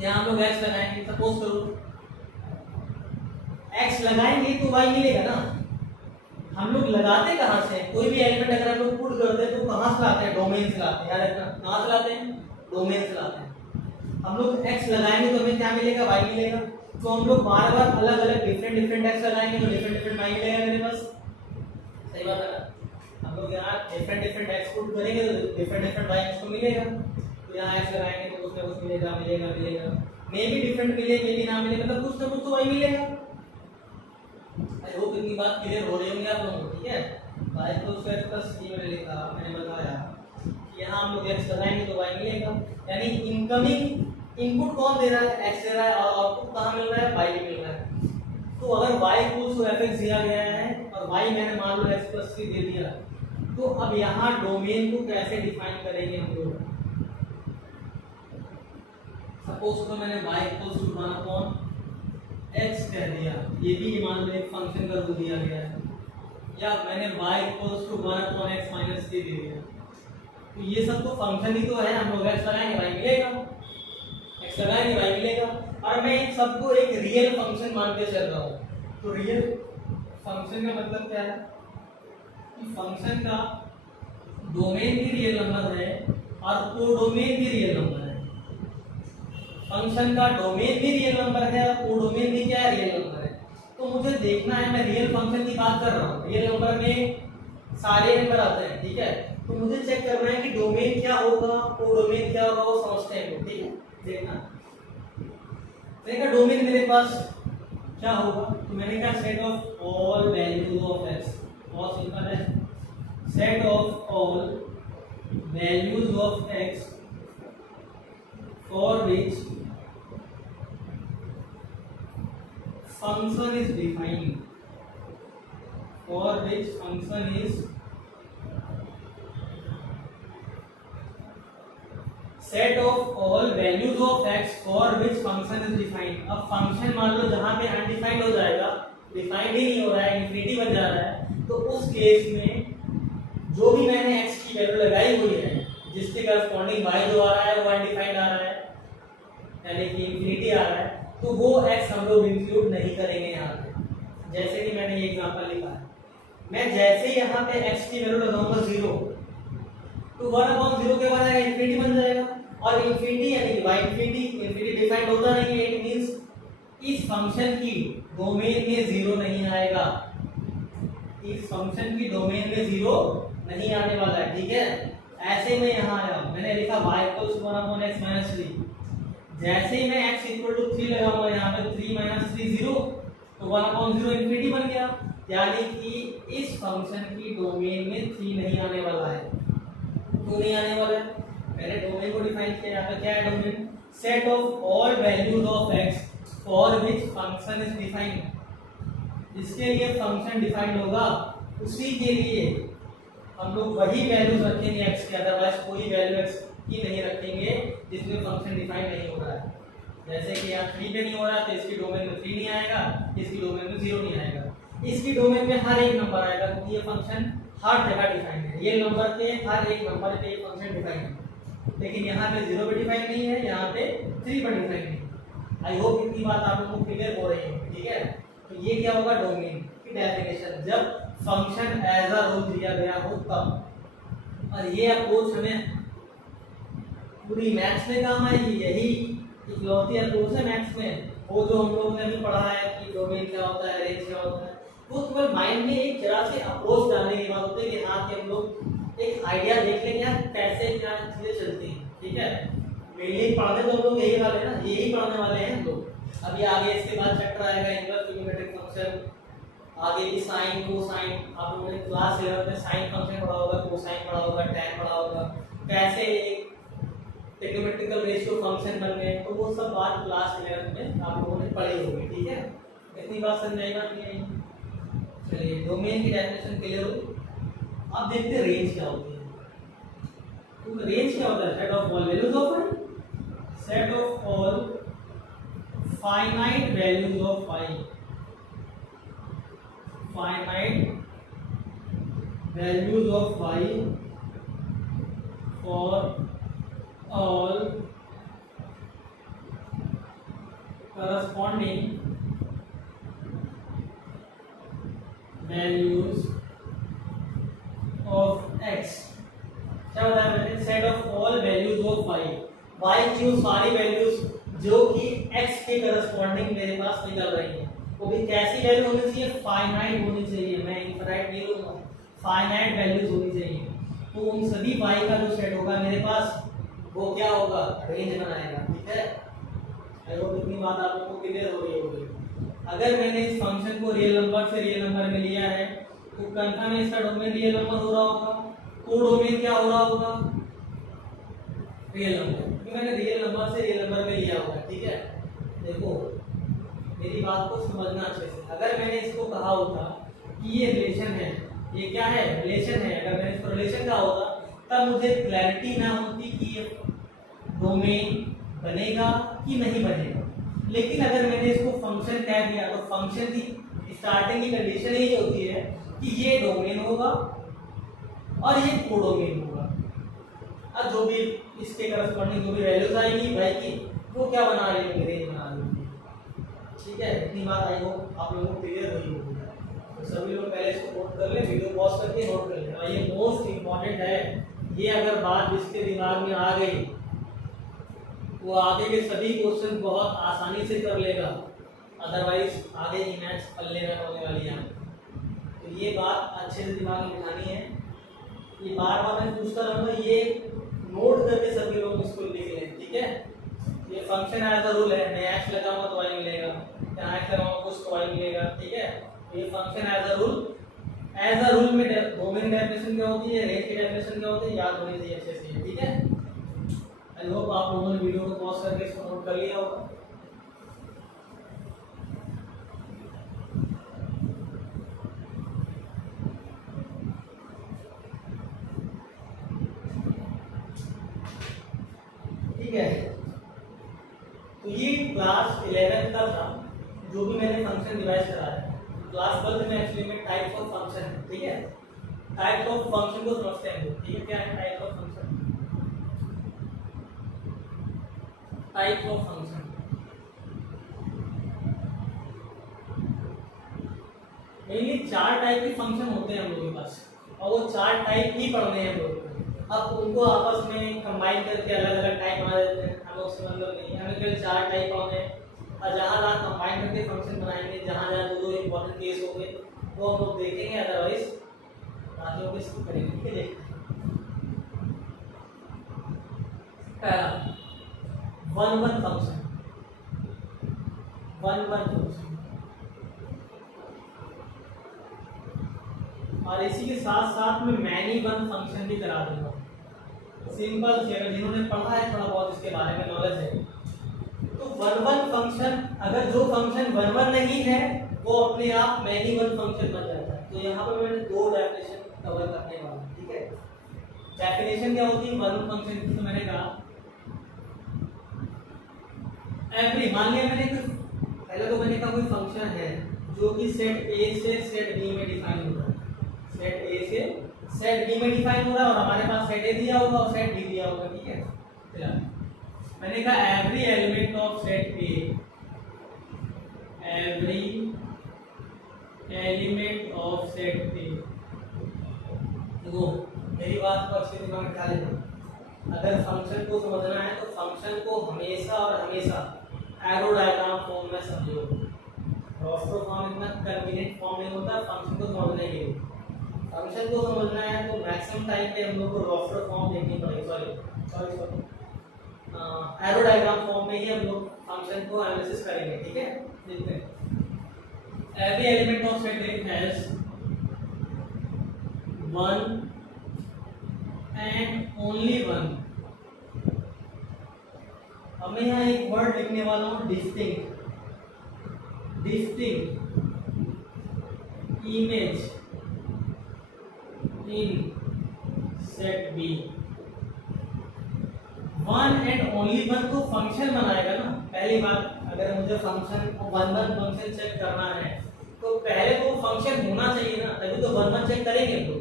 यहाँ हम लोग x लगाएंगे, सपोज करो x लगाएंगे तो y मिलेगा ना। हम लोग लगाते कहाँ से, कोई भी एलिमेंट अगर हम लोग पुट करते हैं तो कहाँ से लाते हैं, डोमेन से लाते हैं, याद रखना कहाँ से लाते हैं, डोमेन से लाते हैं। हम लोग x लगाएंगे तो हमें क्या मिलेगा, y मिलेगा। तो हम लोग बार बार अलग अलग डिफरेंट x लगाएंगे तो डिफरेंट y मिलेगा मेरे पास, सही बात है ना। हम लोग यहाँ डिफरेंट x पुट करेंगे तो डिफरेंट y इसको मिलेगा। तो यहाँ x लगाएंगे तो कुछ ना कुछ मिलेगा, मे भी डिफरेंट मिले, मे भी ना मिले, मतलब कुछ ना कुछ तो y मिलेगा। आई होप इतनी बात क्लियर हो रही होंगी आप लोगों को, ठीक है। y equals to x plus 3 मैंने लिखा, मैंने बताया कि यहाँ हम लोग x लगाएंगे तो y मिलेगा, यानी इनकमिंग इनपुट कौन दे रहा है, x दे रहा है, और आउटपुट कहाँ मिल रहा है, y मिल रहा है। तो अगर y इक्वल्स टू fx दिया गया है और y मैंने मान लो x प्लस 3 दे दिया, तो अब यहाँ डोमेन को कैसे डिफाइन करेंगे हम लोग। सपोज तो मैंने y equals to 1 upon x कह दिया, ये भी मान लो एक फंक्शन का रूल दिया गया है, या मैंने y equals to 1 upon x minus 3 दे दिया, तो ये सब तो फंक्शन ही तो है, हम लोग x लगाएंगे y मिलेगा, x लगाएंगे y मिलेगा, और मैं इन सबको एक रियल फंक्शन मान के चल रहा हूँ। तो रियल फंक्शन का मतलब क्या है कि फंक्शन का डोमेन भी रियल नंबर है और कोडोमेन भी रियल नंबर है। फंक्शन का डोमेन भी रियल नंबर है और कोडोमेन भी क्या है, रियल नंबर है। तो मुझे देखना है, मैं रियल फंक्शन की बात कर रहा हूँ, रियल नंबर में सारे नंबर आते हैं, ठीक है। तो मुझे चेक करना है कि डोमेन क्या होगा, कोडोमेन क्या होगा, वो समझते हैं, ठीक है। देखना डोमेन मेरे पास क्या होगा, तो मैंने कहा set of all values of x, बहुत सिंपल है, set of all values of x for which function is defined, for which function is set of all values of x for which function is defined. अब function मान लो जहां पे undefined हो जाएगा, defined ही नहीं हो रहा है, इन्फिनिटी बन जा रहा है, तो उस केस में जो भी मैंने x की वैल्यू लगाई हुई है, जिसके करस्पॉन्डिंग y जो आ रहा है वो अनडिफाइंड आ रहा है, यानी कि इन्फिनिटी आ रहा है, तो वो x हम लोग इंक्लूड नहीं करेंगे यहाँ पे। जैसे कि मैंने ये एग्जांपल लिखा है, मैं जैसे यहाँ पे x की वैल्यू लगाऊंगा 0, तो 1/0 के बाद आएगा इन्फिनिटी बन जाएगा, और इन्फिनिटी यानी कि y इन्फिनिटी, इन्फिनिटी डिफाइंड होता नहीं है, इट मींस इस फंक्शन की डोमेन में 0 नहीं आएगा, इस फंक्शन की डोमेन में 0 नहीं आने वाला है, ठीक है। ऐसे में यहाँ आया, मैंने लिखा y equals 1 upon x minus 3, जैसे ही मैं x इक्वल टू 3 लगाऊंगा यहाँ पे 3 माइनस 3 0, तो 1/0 इन्फिनिटी बन गया, यानी कि इस फंक्शन की डोमेन में 3 नहीं आने वाला है। क्यों नहीं आने वाला है, मैंने डोमेन को डिफाइन किया, यहाँ पे क्या है domain, set of all values of x for which function is defined. इसके लिए फंक्शन डिफाइंड होगा, उसी के लिए हम लोग वही वैल्यूज रखेंगे x के, अदरवाइज कोई वैल्यू x की नहीं रखेंगे जिसमें फंक्शन डिफाइंड नहीं हो रहा है। जैसे कि यहाँ 3 पे नहीं हो रहा है तो इसकी डोमेन में 3 नहीं आएगा, इसकी डोमेन में 0 नहीं आएगा, इसकी डोमेन में हर एक नंबर आएगा, क्योंकि ये फंक्शन हर जगह डिफाइंड है, ये नंबर के हर एक नंबर पे ये फंक्शन डिफाइंड है। लेकिन यहाँ पे 0 पे डिफाइन नहीं है, यहाँ पे 3 पे डिफाइन नहीं है। आई होप इतनी बात आप लोगों को क्लियर हो रही है, ठीक है। तो ये क्या होगा, डोमेन की डेफिनेशन, जब फंक्शन एज अ रूल दिया गया हो तब। और ये अप्रोच हमें पूरी मैथ्स में काम आएगी, यही इकलौती अप्रोच है मैथ्स में, वो जो हम लोगों ने अभी पढ़ा है कि डोमेन क्या होता है, रेंज क्या होता है, वो केवल माइंड में एक जरा से अप्रोच डालने की बात होती है कि हाँ कि हम लोग एक आइडिया देख लेंगे यार कैसे क्या चीजें चलती हैं, ठीक है। मेनली पढ़ने तो हम लोग यही वाले ना, यही पढ़ने वाले हैं हम लोग। अभी आगे इसके बाद चैप्टर आएगा इनवर्स ट्रिग्नोमेट्रिक फंक्शन, आगे भी साइन कोसाइन, आप लोगों ने क्लास 11 में साइन फंक्शन पढ़ा होगा, कोसाइन पढ़ा होगा, टैन पढ़ा होगा, कैसे ट्रिग्नोमेट्रिकल रेशियो फंक्शन बन गए, तो वो सब बात क्लास 11 में आप लोगों ने पढ़ी होगी, ठीक है। इतनी बात समझाएगा कि चलिए डोमेन की डेफिनेशन क्लियर हो। अब देखते हैं रेंज क्या होती है। तो रेंज क्या होता है, set of all values of y, set of all finite values of y, finite values of y for all corresponding values of x। क्या बताया मैंने, set of all values of y की सारी वैल्यूज जो कि x के corresponding मेरे पास निकल रही है, वो भी कैसी वैल्यू होनी चाहिए, फाइनाइट होनी चाहिए, मैं इनफाइनाइट नहीं लूंगा, फाइनाइट वैल्यूज होनी चाहिए। तो उन सभी y का जो सेट होगा मेरे पास वो क्या होगा, रेंज बनाएगा, ठीक है। आई होप इतनी बात आप लोगों को क्लियर हो रही होगी। अगर मैंने इस फंक्शन को रियल नंबर से रियल नंबर में लिया है तो कंफर्म है इसका डोमेन रियल नंबर हो रहा होगा, कोडोमेन क्या हो रहा होगा, रियल नंबर, क्योंकि मैंने रियल नंबर से रियल नंबर में लिया होगा, ठीक है। देखो मेरी बात को समझना अच्छे से, अगर मैंने इसको कहा होता कि ये रिलेशन है, ये क्या है, रिलेशन है, अगर मैंने इसको रिलेशन कहा होता तब मुझे क्लैरिटी ना होती कि ये डोमेन बनेगा कि नहीं बनेगा। लेकिन अगर मैंने इसको फंक्शन कह दिया तो फंक्शन की स्टार्टिंग की कंडीशन यही होती है कि ये डोमेन होगा और ये कोडोमेन होगा। अब जो भी इसके करस्पॉन्डिंग जो भी वैल्यूज आएगी भाई की, वो क्या बना रही होंगे, रेंज बना रही होंगी। ठीक है, इतनी बात आई हो आप लोगों को क्लियर हुई होगी। तो सभी लोग पहले इसको नोट कर ले, वीडियो पॉज करके नोट कर ले। और ये मोस्ट इंपॉर्टेंट है, ये अगर बात इसके दिमाग में आ गई वो आगे के सभी क्वेश्चन बहुत आसानी से कर लेगा, अदरवाइज आगे की मैथ्स पल्ले में होने वाली है। तो ये बात अच्छे से दिमाग में बिठानी है। ये बार बार मैं पूछता रहूँगा, ये नोट करके सभी लोग इसको लिख लें। ठीक है, ये फंक्शन एज अ रूल है, मैं एक्स लगाऊंगा तो वाई मिलेगा, यहाँ एक्स लगाऊंगा कुछ तो वाई मिलेगा। ठीक है, ये फंक्शन एज अ रूल में डोमेन डेफिनेशन क्या होती है, रेंज की डेफिनेशन क्या होती है, याद होनी चाहिए अच्छे से। ठीक है, आई होप आप लोगों ने वीडियो को पॉज करके इसको नोट कर लिया होगा। ठीक है, तो ये क्लास 11 का था जो भी मैंने फंक्शन डिवाइस कराया। क्लास 12 में एक्चुअली में टाइप्स ऑफ फंक्शन है। ठीक है, टाइप्स ऑफ फंक्शन को समझते हैं। ठीक है, क्या है types of function? Types of function mainly 4 type के फंक्शन होते हैं हम लोगों के पास, और वो 4 टाइप ही पढ़ने हैं हम लोगों को। अब उनको आपस में कंबाइन करके अलग अलग टाइप बना देते हैं, हमें उससे मतलब नहीं है। हमें केवल 4 टाइप पढ़ने हैं, और जहाँ जहाँ कंबाइन करके फंक्शन बनाएंगे, जहाँ जहाँ जो इंपॉर्टेंट केस होंगे वो हम लोग देखेंगे, अदरवाइज बाकी लोग इसको करेंगे। ठीक है, देखते हैं। पहला 1-1 फंक्शन, 1-1 फंक्शन, और इसी के साथ साथ में मैनी वन फंक्शन भी करा दूंगा। सिंपल से, अगर जिन्होंने पढ़ा है थोड़ा बहुत इसके बारे में नॉलेज है, तो 1-1 फंक्शन, अगर जो फंक्शन 1-1 नहीं है वो अपने आप मैनी वन फंक्शन बन जाता है। तो यहाँ पर मैंने 2 डेफिनेशन कवर करने वाला हूँ। ठीक है, डेफिनेशन क्या होती है 1-1 फंक्शन की? तो मैंने कहा एवरी, मान लिया मैंने पहले तो मैंने कहा कोई फंक्शन है जो कि सेट ए से सेट बी में डिफाइन होता है, सेट ए से सेट बी में डिफाइन हो रहा है, और हमारे पास सेट ए दिया होगा और सेट बी दिया होगा। ठीक है, चलो मैंने कहा every element of set A, every element of set ए। देखो मेरी बात को अच्छे दिमाग में डाल लेना। अगर फंक्शन को समझना है तो फंक्शन को हमेशा और हमेशा एरो डायग्राम फॉर्म में समझो। रोस्टर फॉर्म इतना कन्वीनियंट फॉर्म नहीं होता फंक्शन को समझने के लिए। फंक्शन को समझना है तो मैक्सिमम टाइम पे हम लोग को रोस्टर फॉर्म देखनी पड़ेगी। सॉरी एरो डायग्राम फॉर्म में ही हम लोग फंक्शन को एनालिसिस करेंगे। ठीक है, देखते हैं। Every element of set A has 1 and only 1। अब मैं यहाँ एक वर्ड लिखने वाला हूँ distinct, distinct image in set B. 1 and only 1 को फंक्शन बनाएगा ना। पहली बात, अगर मुझे फंक्शन 1-1 फंक्शन चेक करना है तो पहले तो फंक्शन होना चाहिए ना, तभी तो 1-1 चेक करेंगे हम लोग।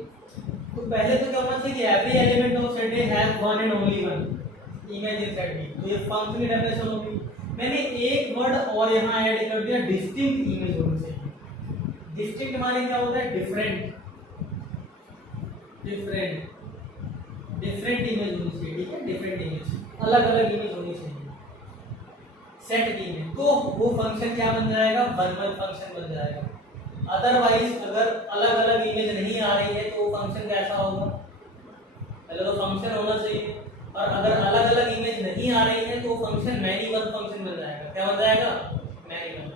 तो पहले तो क्या होना चाहिए कि every element of set A has 1 and only 1 image in set B. तो ये फंक्शन की डेफिनेशन होगी। मैंने एक वर्ड और यहाँ ऐड कर दिया, डिस्टिंक्ट इमेज होनी चाहिए। डिस्टिंक्ट माने क्या होता है? डिफरेंट, डिफरेंट, डिफरेंट इमेज होनी चाहिए। ठीक है, डिफरेंट इमेज, अलग अलग इमेज होनी चाहिए सेट बी में। तो वो फंक्शन क्या बन जाएगा? 1-1 फंक्शन बन जाएगा। अदरवाइज अगर अलग अलग इमेज नहीं आ रही है तो वो फंक्शन कैसा होगा? पहले तो फंक्शन होना चाहिए, और अगर अलग अलग इमेज नहीं आ रही है तो वो फंक्शन मैनी वन फंक्शन बन जाएगा। क्या बन जाएगा? Many one.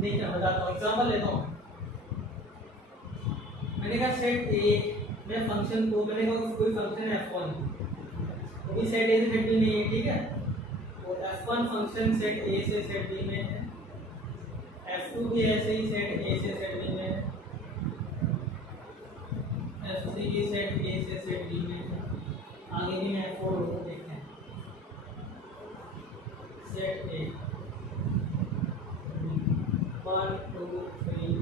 देखिए मैं बताता हूँ, एग्जांपल लेता हूँ। मैंने कहा सेट ए में फंक्शन को, मैंने कहा कोई फंक्शन है f1, वो भी सेट ए से सेट बी में है। ठीक है, तो f1 फंक्शन सेट ए से सेट बी में है, f2 भी ऐसे ही सेट ए से सेट बी में है, f3 भी सेट ए से सेट बी में है। आगे भी मैं f4 को देखते हैं, सेट ए 1 2 3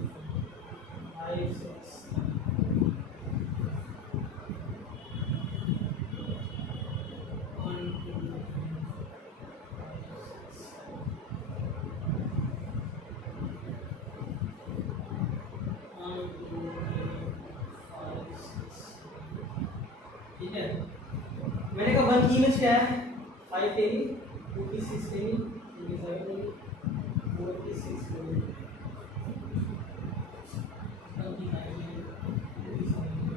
वन की इमेज क्या है 5 लेंगे, 2 की 6 लेंगे, 3 की 7 लेंगे, 4 की 6 लेंगे, 1 की 9 लेंगे, 2 की 7 लेंगे,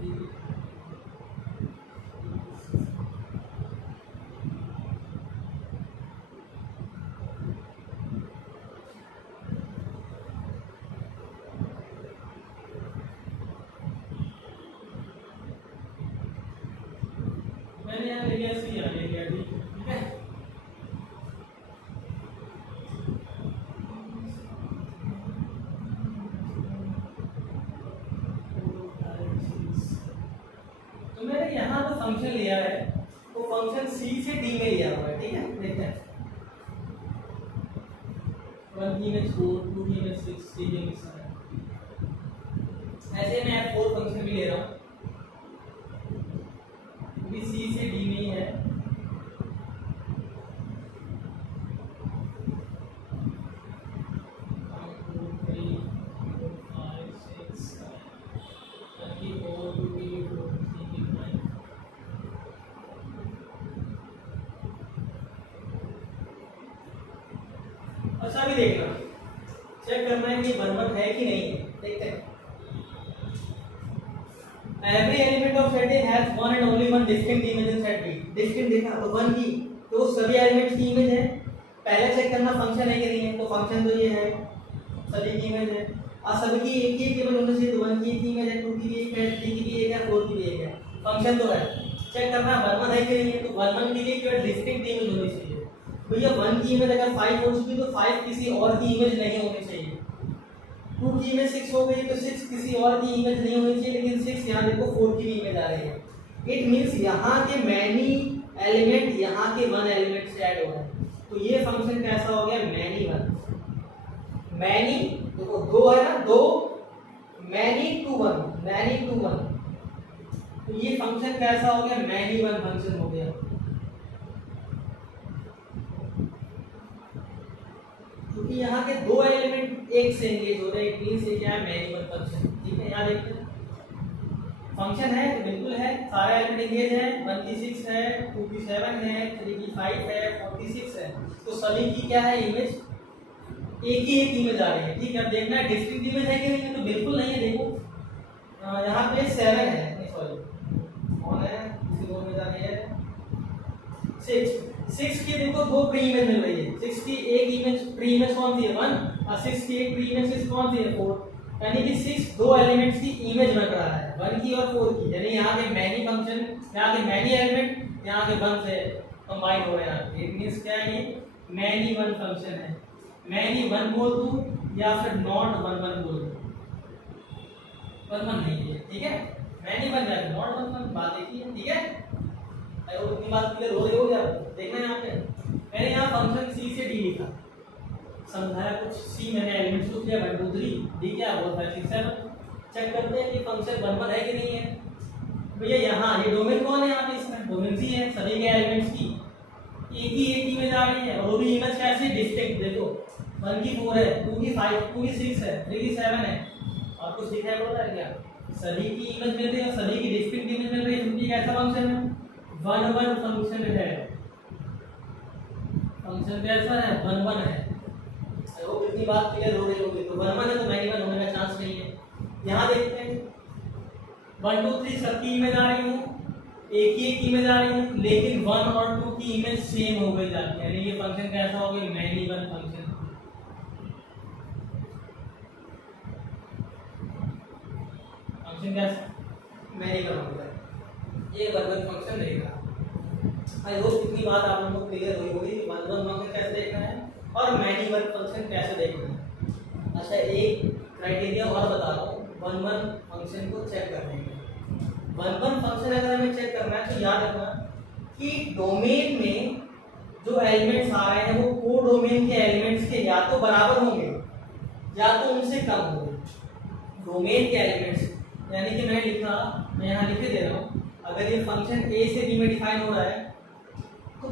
3 की मैंने यहाँ ले लिया, ऐसे ही यहाँ ले लिया, ठीक है। तो मैंने यहाँ तो फंक्शन लिया है, तो फंक्शन सी से डी में लिया हुआ है, ठीक है। देखते हैं 1 की इमेज 4, 2 की इमेज 6, 3 की इमेज 7। ऐसे मैं 4 फंक्शन भी ले रहा हूँ, क्योंकि सी से डी में ही है। अच्छा भी देखना, चेक करना है कि 1 है कि नहीं है। देखते हैं every element of set A has one and only one distinct image in set B। distinct देखा तो 1 की, तो सभी एलिमेंट्स की इमेज है। पहले चेक करना फंक्शन है कि नहीं है, तो फंक्शन तो ये है, सभी की इमेज है। और सभी की एक ही इमेज होनी चाहिए, तो 1 की एक इमेज है, 2 की भी एक है, 3 की भी एक है, 4 की भी एक है। फंक्शन तो है, चेक करना 1 है कि नहीं है, तो 1 की भी केवल डिस्टिंक्ट इमेज होनी चाहिए। भैया 1 की इमेज अगर 5 हो चुकी तो 5 किसी और की इमेज नहीं होनी चाहिए। 2 की इमेज 6 हो गई तो 6 किसी और की इमेज नहीं होनी चाहिए, लेकिन 6 यहाँ देखो 4 की भी इमेज आ रही है। इट मींस यहाँ के मैनी एलिमेंट यहाँ के 1 एलिमेंट से ऐड हो रहे हैं, तो ये फंक्शन कैसा हो गया मैनी 1। मैनी देखो 2 है ना, 2 मैनी टू 1, मैनी टू 1, तो ये फंक्शन कैसा हो गया मैनी 1 फंक्शन हो गया। क्योंकि यहाँ के 2 एलिमेंट एक से एंगेज हो रहे हैं, इट मींस ये क्या है मैनी 1 फंक्शन, ठीक है। यहाँ देखते हैं फंक्शन है तो बिल्कुल है, सारे एलिमेंट एंगेज है। 1 की 6 है, 2 की 7 है, 3 की 5 है, 4 की 6 है, तो सभी की क्या है इमेज, एक ही एक इमेज आ रही है, ठीक है। अब देखना है डिस्टिंक्ट इमेज है कि नहीं है, तो बिल्कुल नहीं है। देखो यहाँ पे 7 है, नहीं सॉरी कौन है, किसी और में जा रही है 6 की देखो 2 प्री इमेज मिल रही है। 6 की एक इमेज प्री इमेज कौन सी है 1, और 6 की एक प्री इमेज कौन सी है 4, यानी कि 6 2 एलिमेंट्स की इमेज बन रहा है, 1 की और 4 की। यानी यहाँ के मैनी फंक्शन, यहाँ के मैनी एलिमेंट यहाँ के 1 से कंबाइन हो रहे हैं। इट मींस क्या है, ये मैनी 1 फंक्शन है। मैनी 1 बोल दूं या फिर नॉट 1 1 बोल दूं, 1 1 नहीं है, ठीक है। मैनी 1 है, नॉट 1 1, बात एक ही है, ठीक है। अगर उतनी बात क्लियर हो रही हो जाए देखना यहाँ पे मैंने यहाँ फंक्शन सी से डी लिखा, समझाया कुछ। सी मैंने एलिमेंट्स लिख लिया 1 2 3, डी क्या 4 5 6 7। चेक करते हैं कि फंक्शन 1 1 है कि नहीं है। भैया यहाँ ये डोमेन कौन है, यहाँ पे इसमें डोमेन सी है, सभी के एलिमेंट्स की एक ही एक इमेज आ रही है, और वो भी इमेज कैसे डिस्टिंक्ट। देखो 1 की 4 है, 2 की 5, 2 की 6 है, 3 की 7 है, और कुछ दिखाई पड़ता है क्या, सभी की इमेज मिल रही है, सभी की डिस्टिंक्ट इमेज मिल रही है, क्योंकि कैसा फंक्शन है 1 1 फंक्शन है। फंक्शन कैसा है 1 1 है। वो कितनी बात क्लियर हो रही होगी, तो 1 1 है तो मैनी 1 होने का चांस नहीं है। यहाँ देखते हैं 1 2 3 सबकी इमेज आ रही है, एक ही एक इमेज आ रही है, लेकिन 1 और 2 की इमेज सेम हो गई जाती है, यानी ये फंक्शन कैसा हो गया मैनी 1 फंक्शन। फंक्शन कैसा मैनी 1 होता है, ये 1 1 फंक्शन रहेगा। आई होप इतनी बात आप लोगों को क्लियर हुई होगी कि 1 1 फंक्शन कैसे देखना है और मैनी 1 फंक्शन कैसे देखना है। अच्छा एक क्राइटेरिया और बता रहा हूँ 1 1 फंक्शन को चेक करने के। 1 1 फंक्शन अगर हमें चेक करना है तो याद रखना कि डोमेन में जो एलिमेंट्स आ रहे हैं वो को डोमेन के एलिमेंट्स के या तो बराबर होंगे या तो उनसे कम होंगे। डोमेन के एलिमेंट्स यानी कि मैं यहाँ लिख दे रहा हूँ, अगर ये फंक्शन ए से बी में डिफाइन हो रहा है तो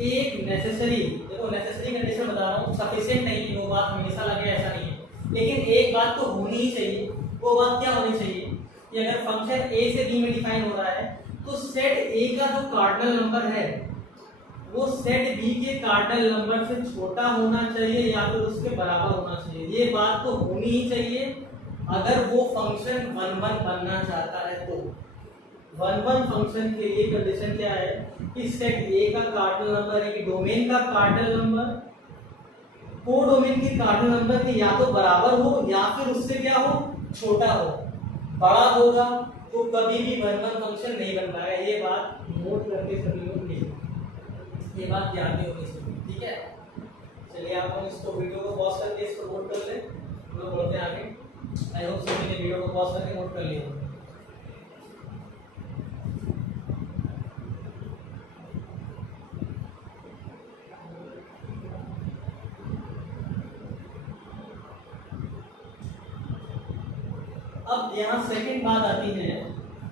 एक नेसेसरी, देखो नेसेसरी कंडीशन बता रहा हूँ, सफिशिएंट नहीं है, वो बात हमेशा लगे ऐसा नहीं है, लेकिन एक बात तो होनी ही चाहिए। वो बात क्या होनी चाहिए कि अगर फंक्शन ए से बी में डिफाइन हो रहा है तो सेट ए का जो कार्डिनल नंबर है वो सेट बी के कार्डिनल नंबर से छोटा होना चाहिए या फिर उसके बराबर होना चाहिए। ये बात तो होनी ही चाहिए अगर वो फंक्शन 1 1 बनना चाहता है तो 1 1 फंक्शन के लिए कंडीशन क्या है कि सेट ए का कार्डिनल नंबर है कि डोमेन का कार्डिनल नंबर कोडोमेन के कार्डिनल नंबर के या तो बराबर हो या फिर उससे क्या हो, छोटा हो। बड़ा होगा तो कभी भी 1 1 फंक्शन नहीं बन पाएगा। ये बात नोट करके सभी लोग लिखिए, ये बात ध्यान में होनी चाहिए, ठीक है। चलिए आप हम इसको वीडियो को पॉज करके इसको नोट कर ले, हम लोग बोलते हैं आगे। आई होप सभी ने वीडियो को पॉज करके नोट कर लिया। अब यहाँ सेकंड बात आती है,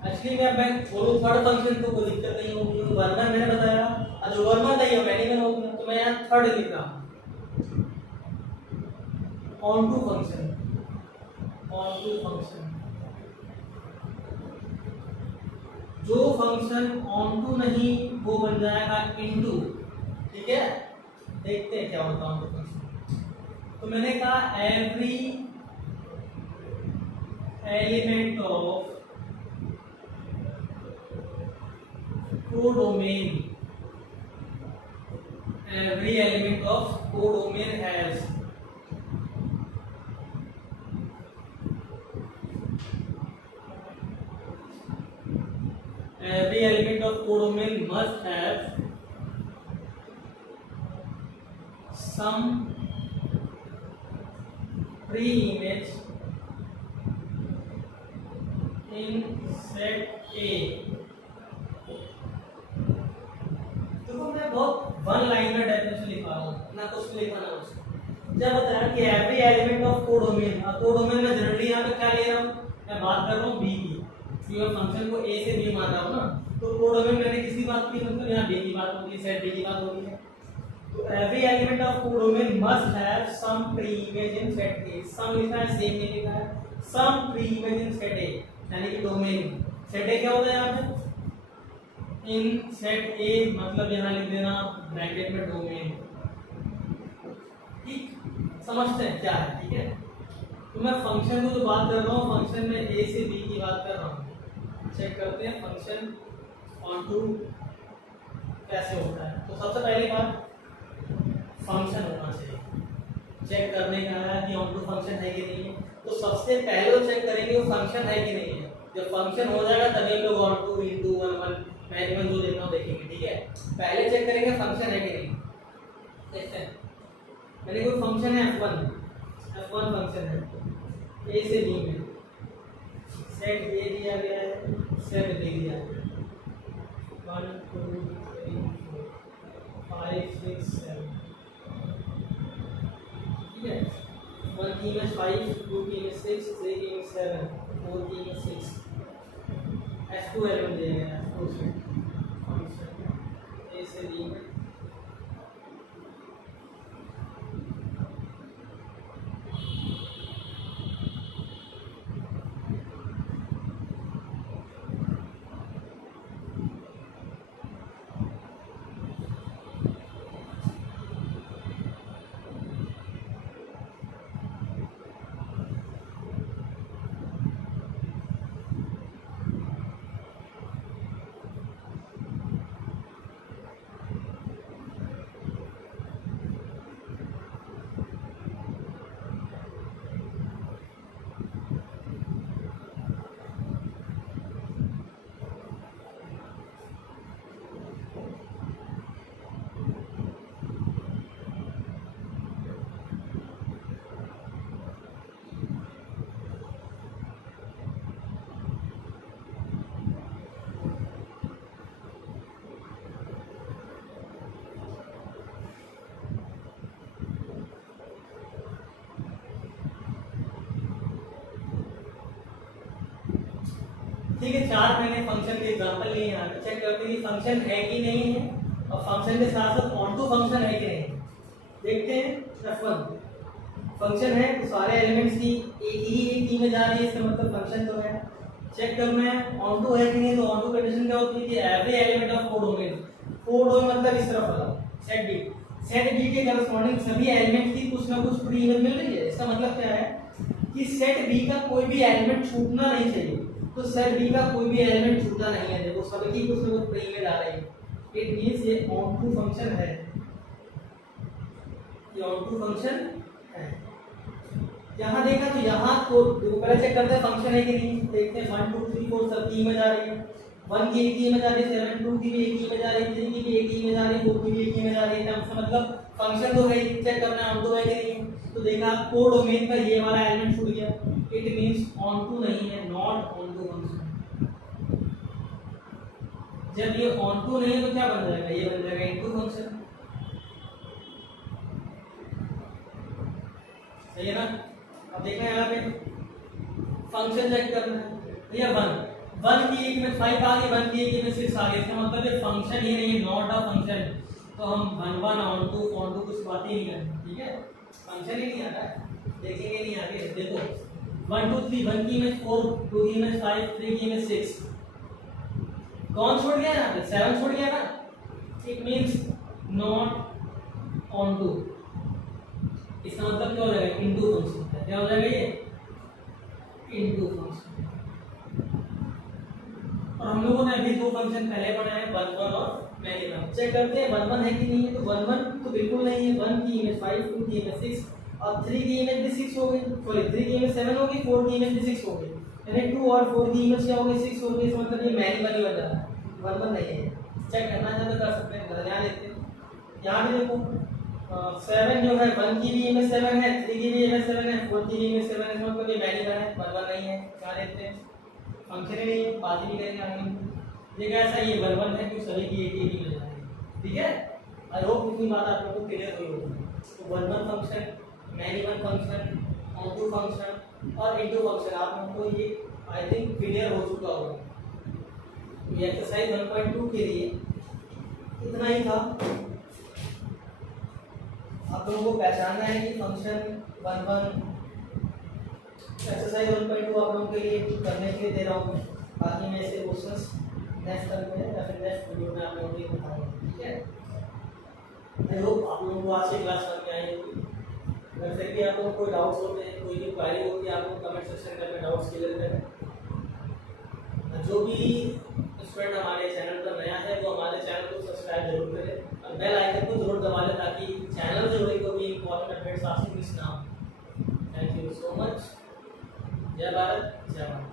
एक्चुअली मैं छोड़ू थर्ड फंक्शन तो कोई दिक्कत नहीं होगी, वरना मैंने बताया जो वर्मा नहीं हो मैंने बनाऊंगा तो मैं यहाँ थर्ड लिख रहा हूँ ऑन टू फंक्शन। जो फंक्शन ऑन टू नहीं वो बन जाएगा इनटू, ठीक है। देखते हैं क्या होता है फंक्शन। तो मैंने कहा every element of codomain, every element of codomain has every element of codomain must have some pre-image in set A। देखो मैं बहुत वन लाइन में डेफिनेशन लिखा रहा हूँ ना, कुछ लिखा ना उसको। जब बताया कि every element of codomain, codomain में जनरली यहाँ पे क्या ले रहा हूँ, मैं बात कर रहा हूँ बी की, क्योंकि मैं फंक्शन को ए से बी मान रहा हूँ ना, तो कोडोमेन मैंने किसकी बात की, मतलब यहाँ बी की बात होगी, सेट बी की बात होगी है। तो every element of codomain must have some pre image in set A. Some लिखा है, सेम नहीं लिखा है, some pre image in set A, यानी कि डोमेन। सेट ए क्या होता है यहाँ पे, इन सेट ए, मतलब यहाँ लिख देना ब्रैकेट में डोमेन, ठीक, समझते हैं क्या है, ठीक है। तो मैं फंक्शन को जो बात कर रहा हूँ, फंक्शन में ए से बी की बात कर रहा हूँ। चेक करते हैं फंक्शन ऑन टू कैसे होता है। तो सबसे पहली बात फंक्शन होना चाहिए, चेक करने का है कि ऑन टू फंक्शन है कि नहीं है। तो सबसे पहले चेक करेंगे वो फंक्शन है कि नहीं है। जब फंक्शन हो जाएगा तभी हम लोग on two into one one management जो देखना देखेंगे, ठीक है। पहले चेक करेंगे फंक्शन है कि नहीं। देखते हैं, मैंने कोई फंक्शन है f1 फंक्शन है ए से बी में, सेट ए दिया गया है, सेट बी दिया गया है, 1 2 3 4 5 6 7, ठीक है। 1 की इमेज 5, 2 की इमेज 6, 3 की इमेज 7, 4 की इमेज 6, f2 एलिमेंट दिया गया है, f2 से फंक्शन ए से बी में। ठीक है, 4 मैंने फंक्शन के एग्जांपल लिए यहाँ पे। चेक करते हैं कि फंक्शन है कि नहीं है, और फंक्शन के साथ साथ ऑन टू फंक्शन है कि नहीं। देखते हैं f1 फंक्शन है तो सारे एलिमेंट्स की एक ही इमेज आ रही है, इसका मतलब फंक्शन तो है। चेक करना है ऑन टू है कि नहीं। तो ऑन टू कंडीशन क्या होती है कि every element of code domain, code domain मतलब इस तरफ वाला सेट बी, सेट बी के करस्पॉन्डिंग सभी एलिमेंट की कुछ ना कुछ फ्री इमेज मिल रही है। इसका मतलब क्या है कि सेट बी का कोई भी एलिमेंट छूटना नहीं चाहिए। तो सेट बी का कोई भी एलिमेंट छूटना नहीं है, देखो सबकी कुछ ना कुछ फ्री इमेज आ रही है। इट मींस ये ऑन टू फंक्शन है, ये ऑन टू फंक्शन है। यहाँ देखा तो यहाँ को पहले चेक करते हैं फंक्शन है कि नहीं। देखते हैं 1 2 3 4 सब की इमेज आ रही है, 1 की एक ही इमेज आ रही है, 7 2 की भी एक ही इमेज आ रही है, 3 की भी एक ही इमेज आ रही है, 4 की भी एक ही इमेज आ रही है। इसका मतलब फंक्शन तो है, चेक करना है ऑन टू है कि नहीं। तो देखा कोड डोमेन का ये वाला एलिमेंट छूट गया, इट मींस ऑन टू नहीं है, नॉट ऑन टू फंक्शन। जब ये ऑन टू नहीं है तो क्या बन जाएगा, ये बन जाएगा इनटू फंक्शन, सही है ना। अब देखना यहाँ पे फंक्शन चेक करना है भैया, 1 की एक में 5 आ गई, 1 की एक में 6 आ गई। इसका मतलब ये फंक्शन ही नहीं है, नॉट अ फंक्शन। तो हम 1 1 ऑन टू कुछ बात ही नहीं करनी, ठीक है। फंक्शन ही नहीं आ रहा है, देखेंगे नहीं आगे। देखो 1 2 3, 1 की इमेज 4, 2 की इमेज 5, 3 की इमेज 6, कौन छोड़ गया यहाँ पे, 7 छोड़ गया ना। It means not onto. इसका मतलब क्या हो जाएगा, इनटू फंक्शन। क्या हो जाएगा ये, इनटू फंक्शन। और हम लोगों ने अभी दो फंक्शन पहले बनाए, 1 1 और मैनी 1। चेक करते हैं 1 1 है कि नहीं है। तो 1 1 तो बिल्कुल नहीं है, 1 की इमेज 5, 2 की इमेज 6 और 3 की इमेज भी 6 हो गई। सॉरी 3 की इमेज 7 हो गई, 4 की इमेज भी 6 हो गई, यानी 2 और 4 की इमेज क्या हो गई, 6 हो गई। इसका मतलब ये मैनी 1 ही बन जाता है, 1 1 नहीं है। चेक करना चाहते कर सकते हैं, बदला लेते हैं। यहाँ भी देखो 7 जो है, 1 की भी इमेज 7 है, 3 की भी इमेज 7 है, 4 की भी इमेज 7 है। इसका मतलब ये मैनी 1 है, 1 1 नहीं है। क्या लेते हैं, फंक्शन ही नहीं है, बात ही नहीं करेंगे आगे। ये कैसा, ये 1 1 है, क्योंकि सभी की एक ही इमेज है, ठीक है। आई होप इतनी बात आप लोगों को क्लियर हुई होगी। तो 1 1 function, many 1 function, onto function और इनटू फंक्शन आप लोगों को ये आई थिंक क्लियर हो चुका होगा। ये एक्सरसाइज 1.2 के लिए इतना ही था। आप लोगों को पहचानना है कि फंक्शन 1 1 एक्सरसाइज 1.2 आप लोगों के लिए करने के लिए दे रहा हूँ। बाकी मैं ऐसे क्वेश्चंस नेक्स्ट टाइम में या फिर नेक्स्ट वीडियो में आप लोगों को बताऊंगा, ठीक है। आई होप आप लोगों को आज की क्लास समझ में आई होगी। अगर फिर भी आप लोगों को कोई डाउट्स होते हैं, कोई भी क्वारी होती है, आप लोग कमेंट सेक्शन में अपने डाउट्स क्लियर करें। जो भी स्टूडेंट हमारे चैनल पर नया है वो हमारे चैनल को सब्सक्राइब जरूर करें और बेल आइकन को जरूर दबा लें ताकि चैनल से जुड़ी कोई भी इंपॉर्टेंट अपडेट्स आपसे मिस ना हो। Thank you so much. जय भारत, जय भारत।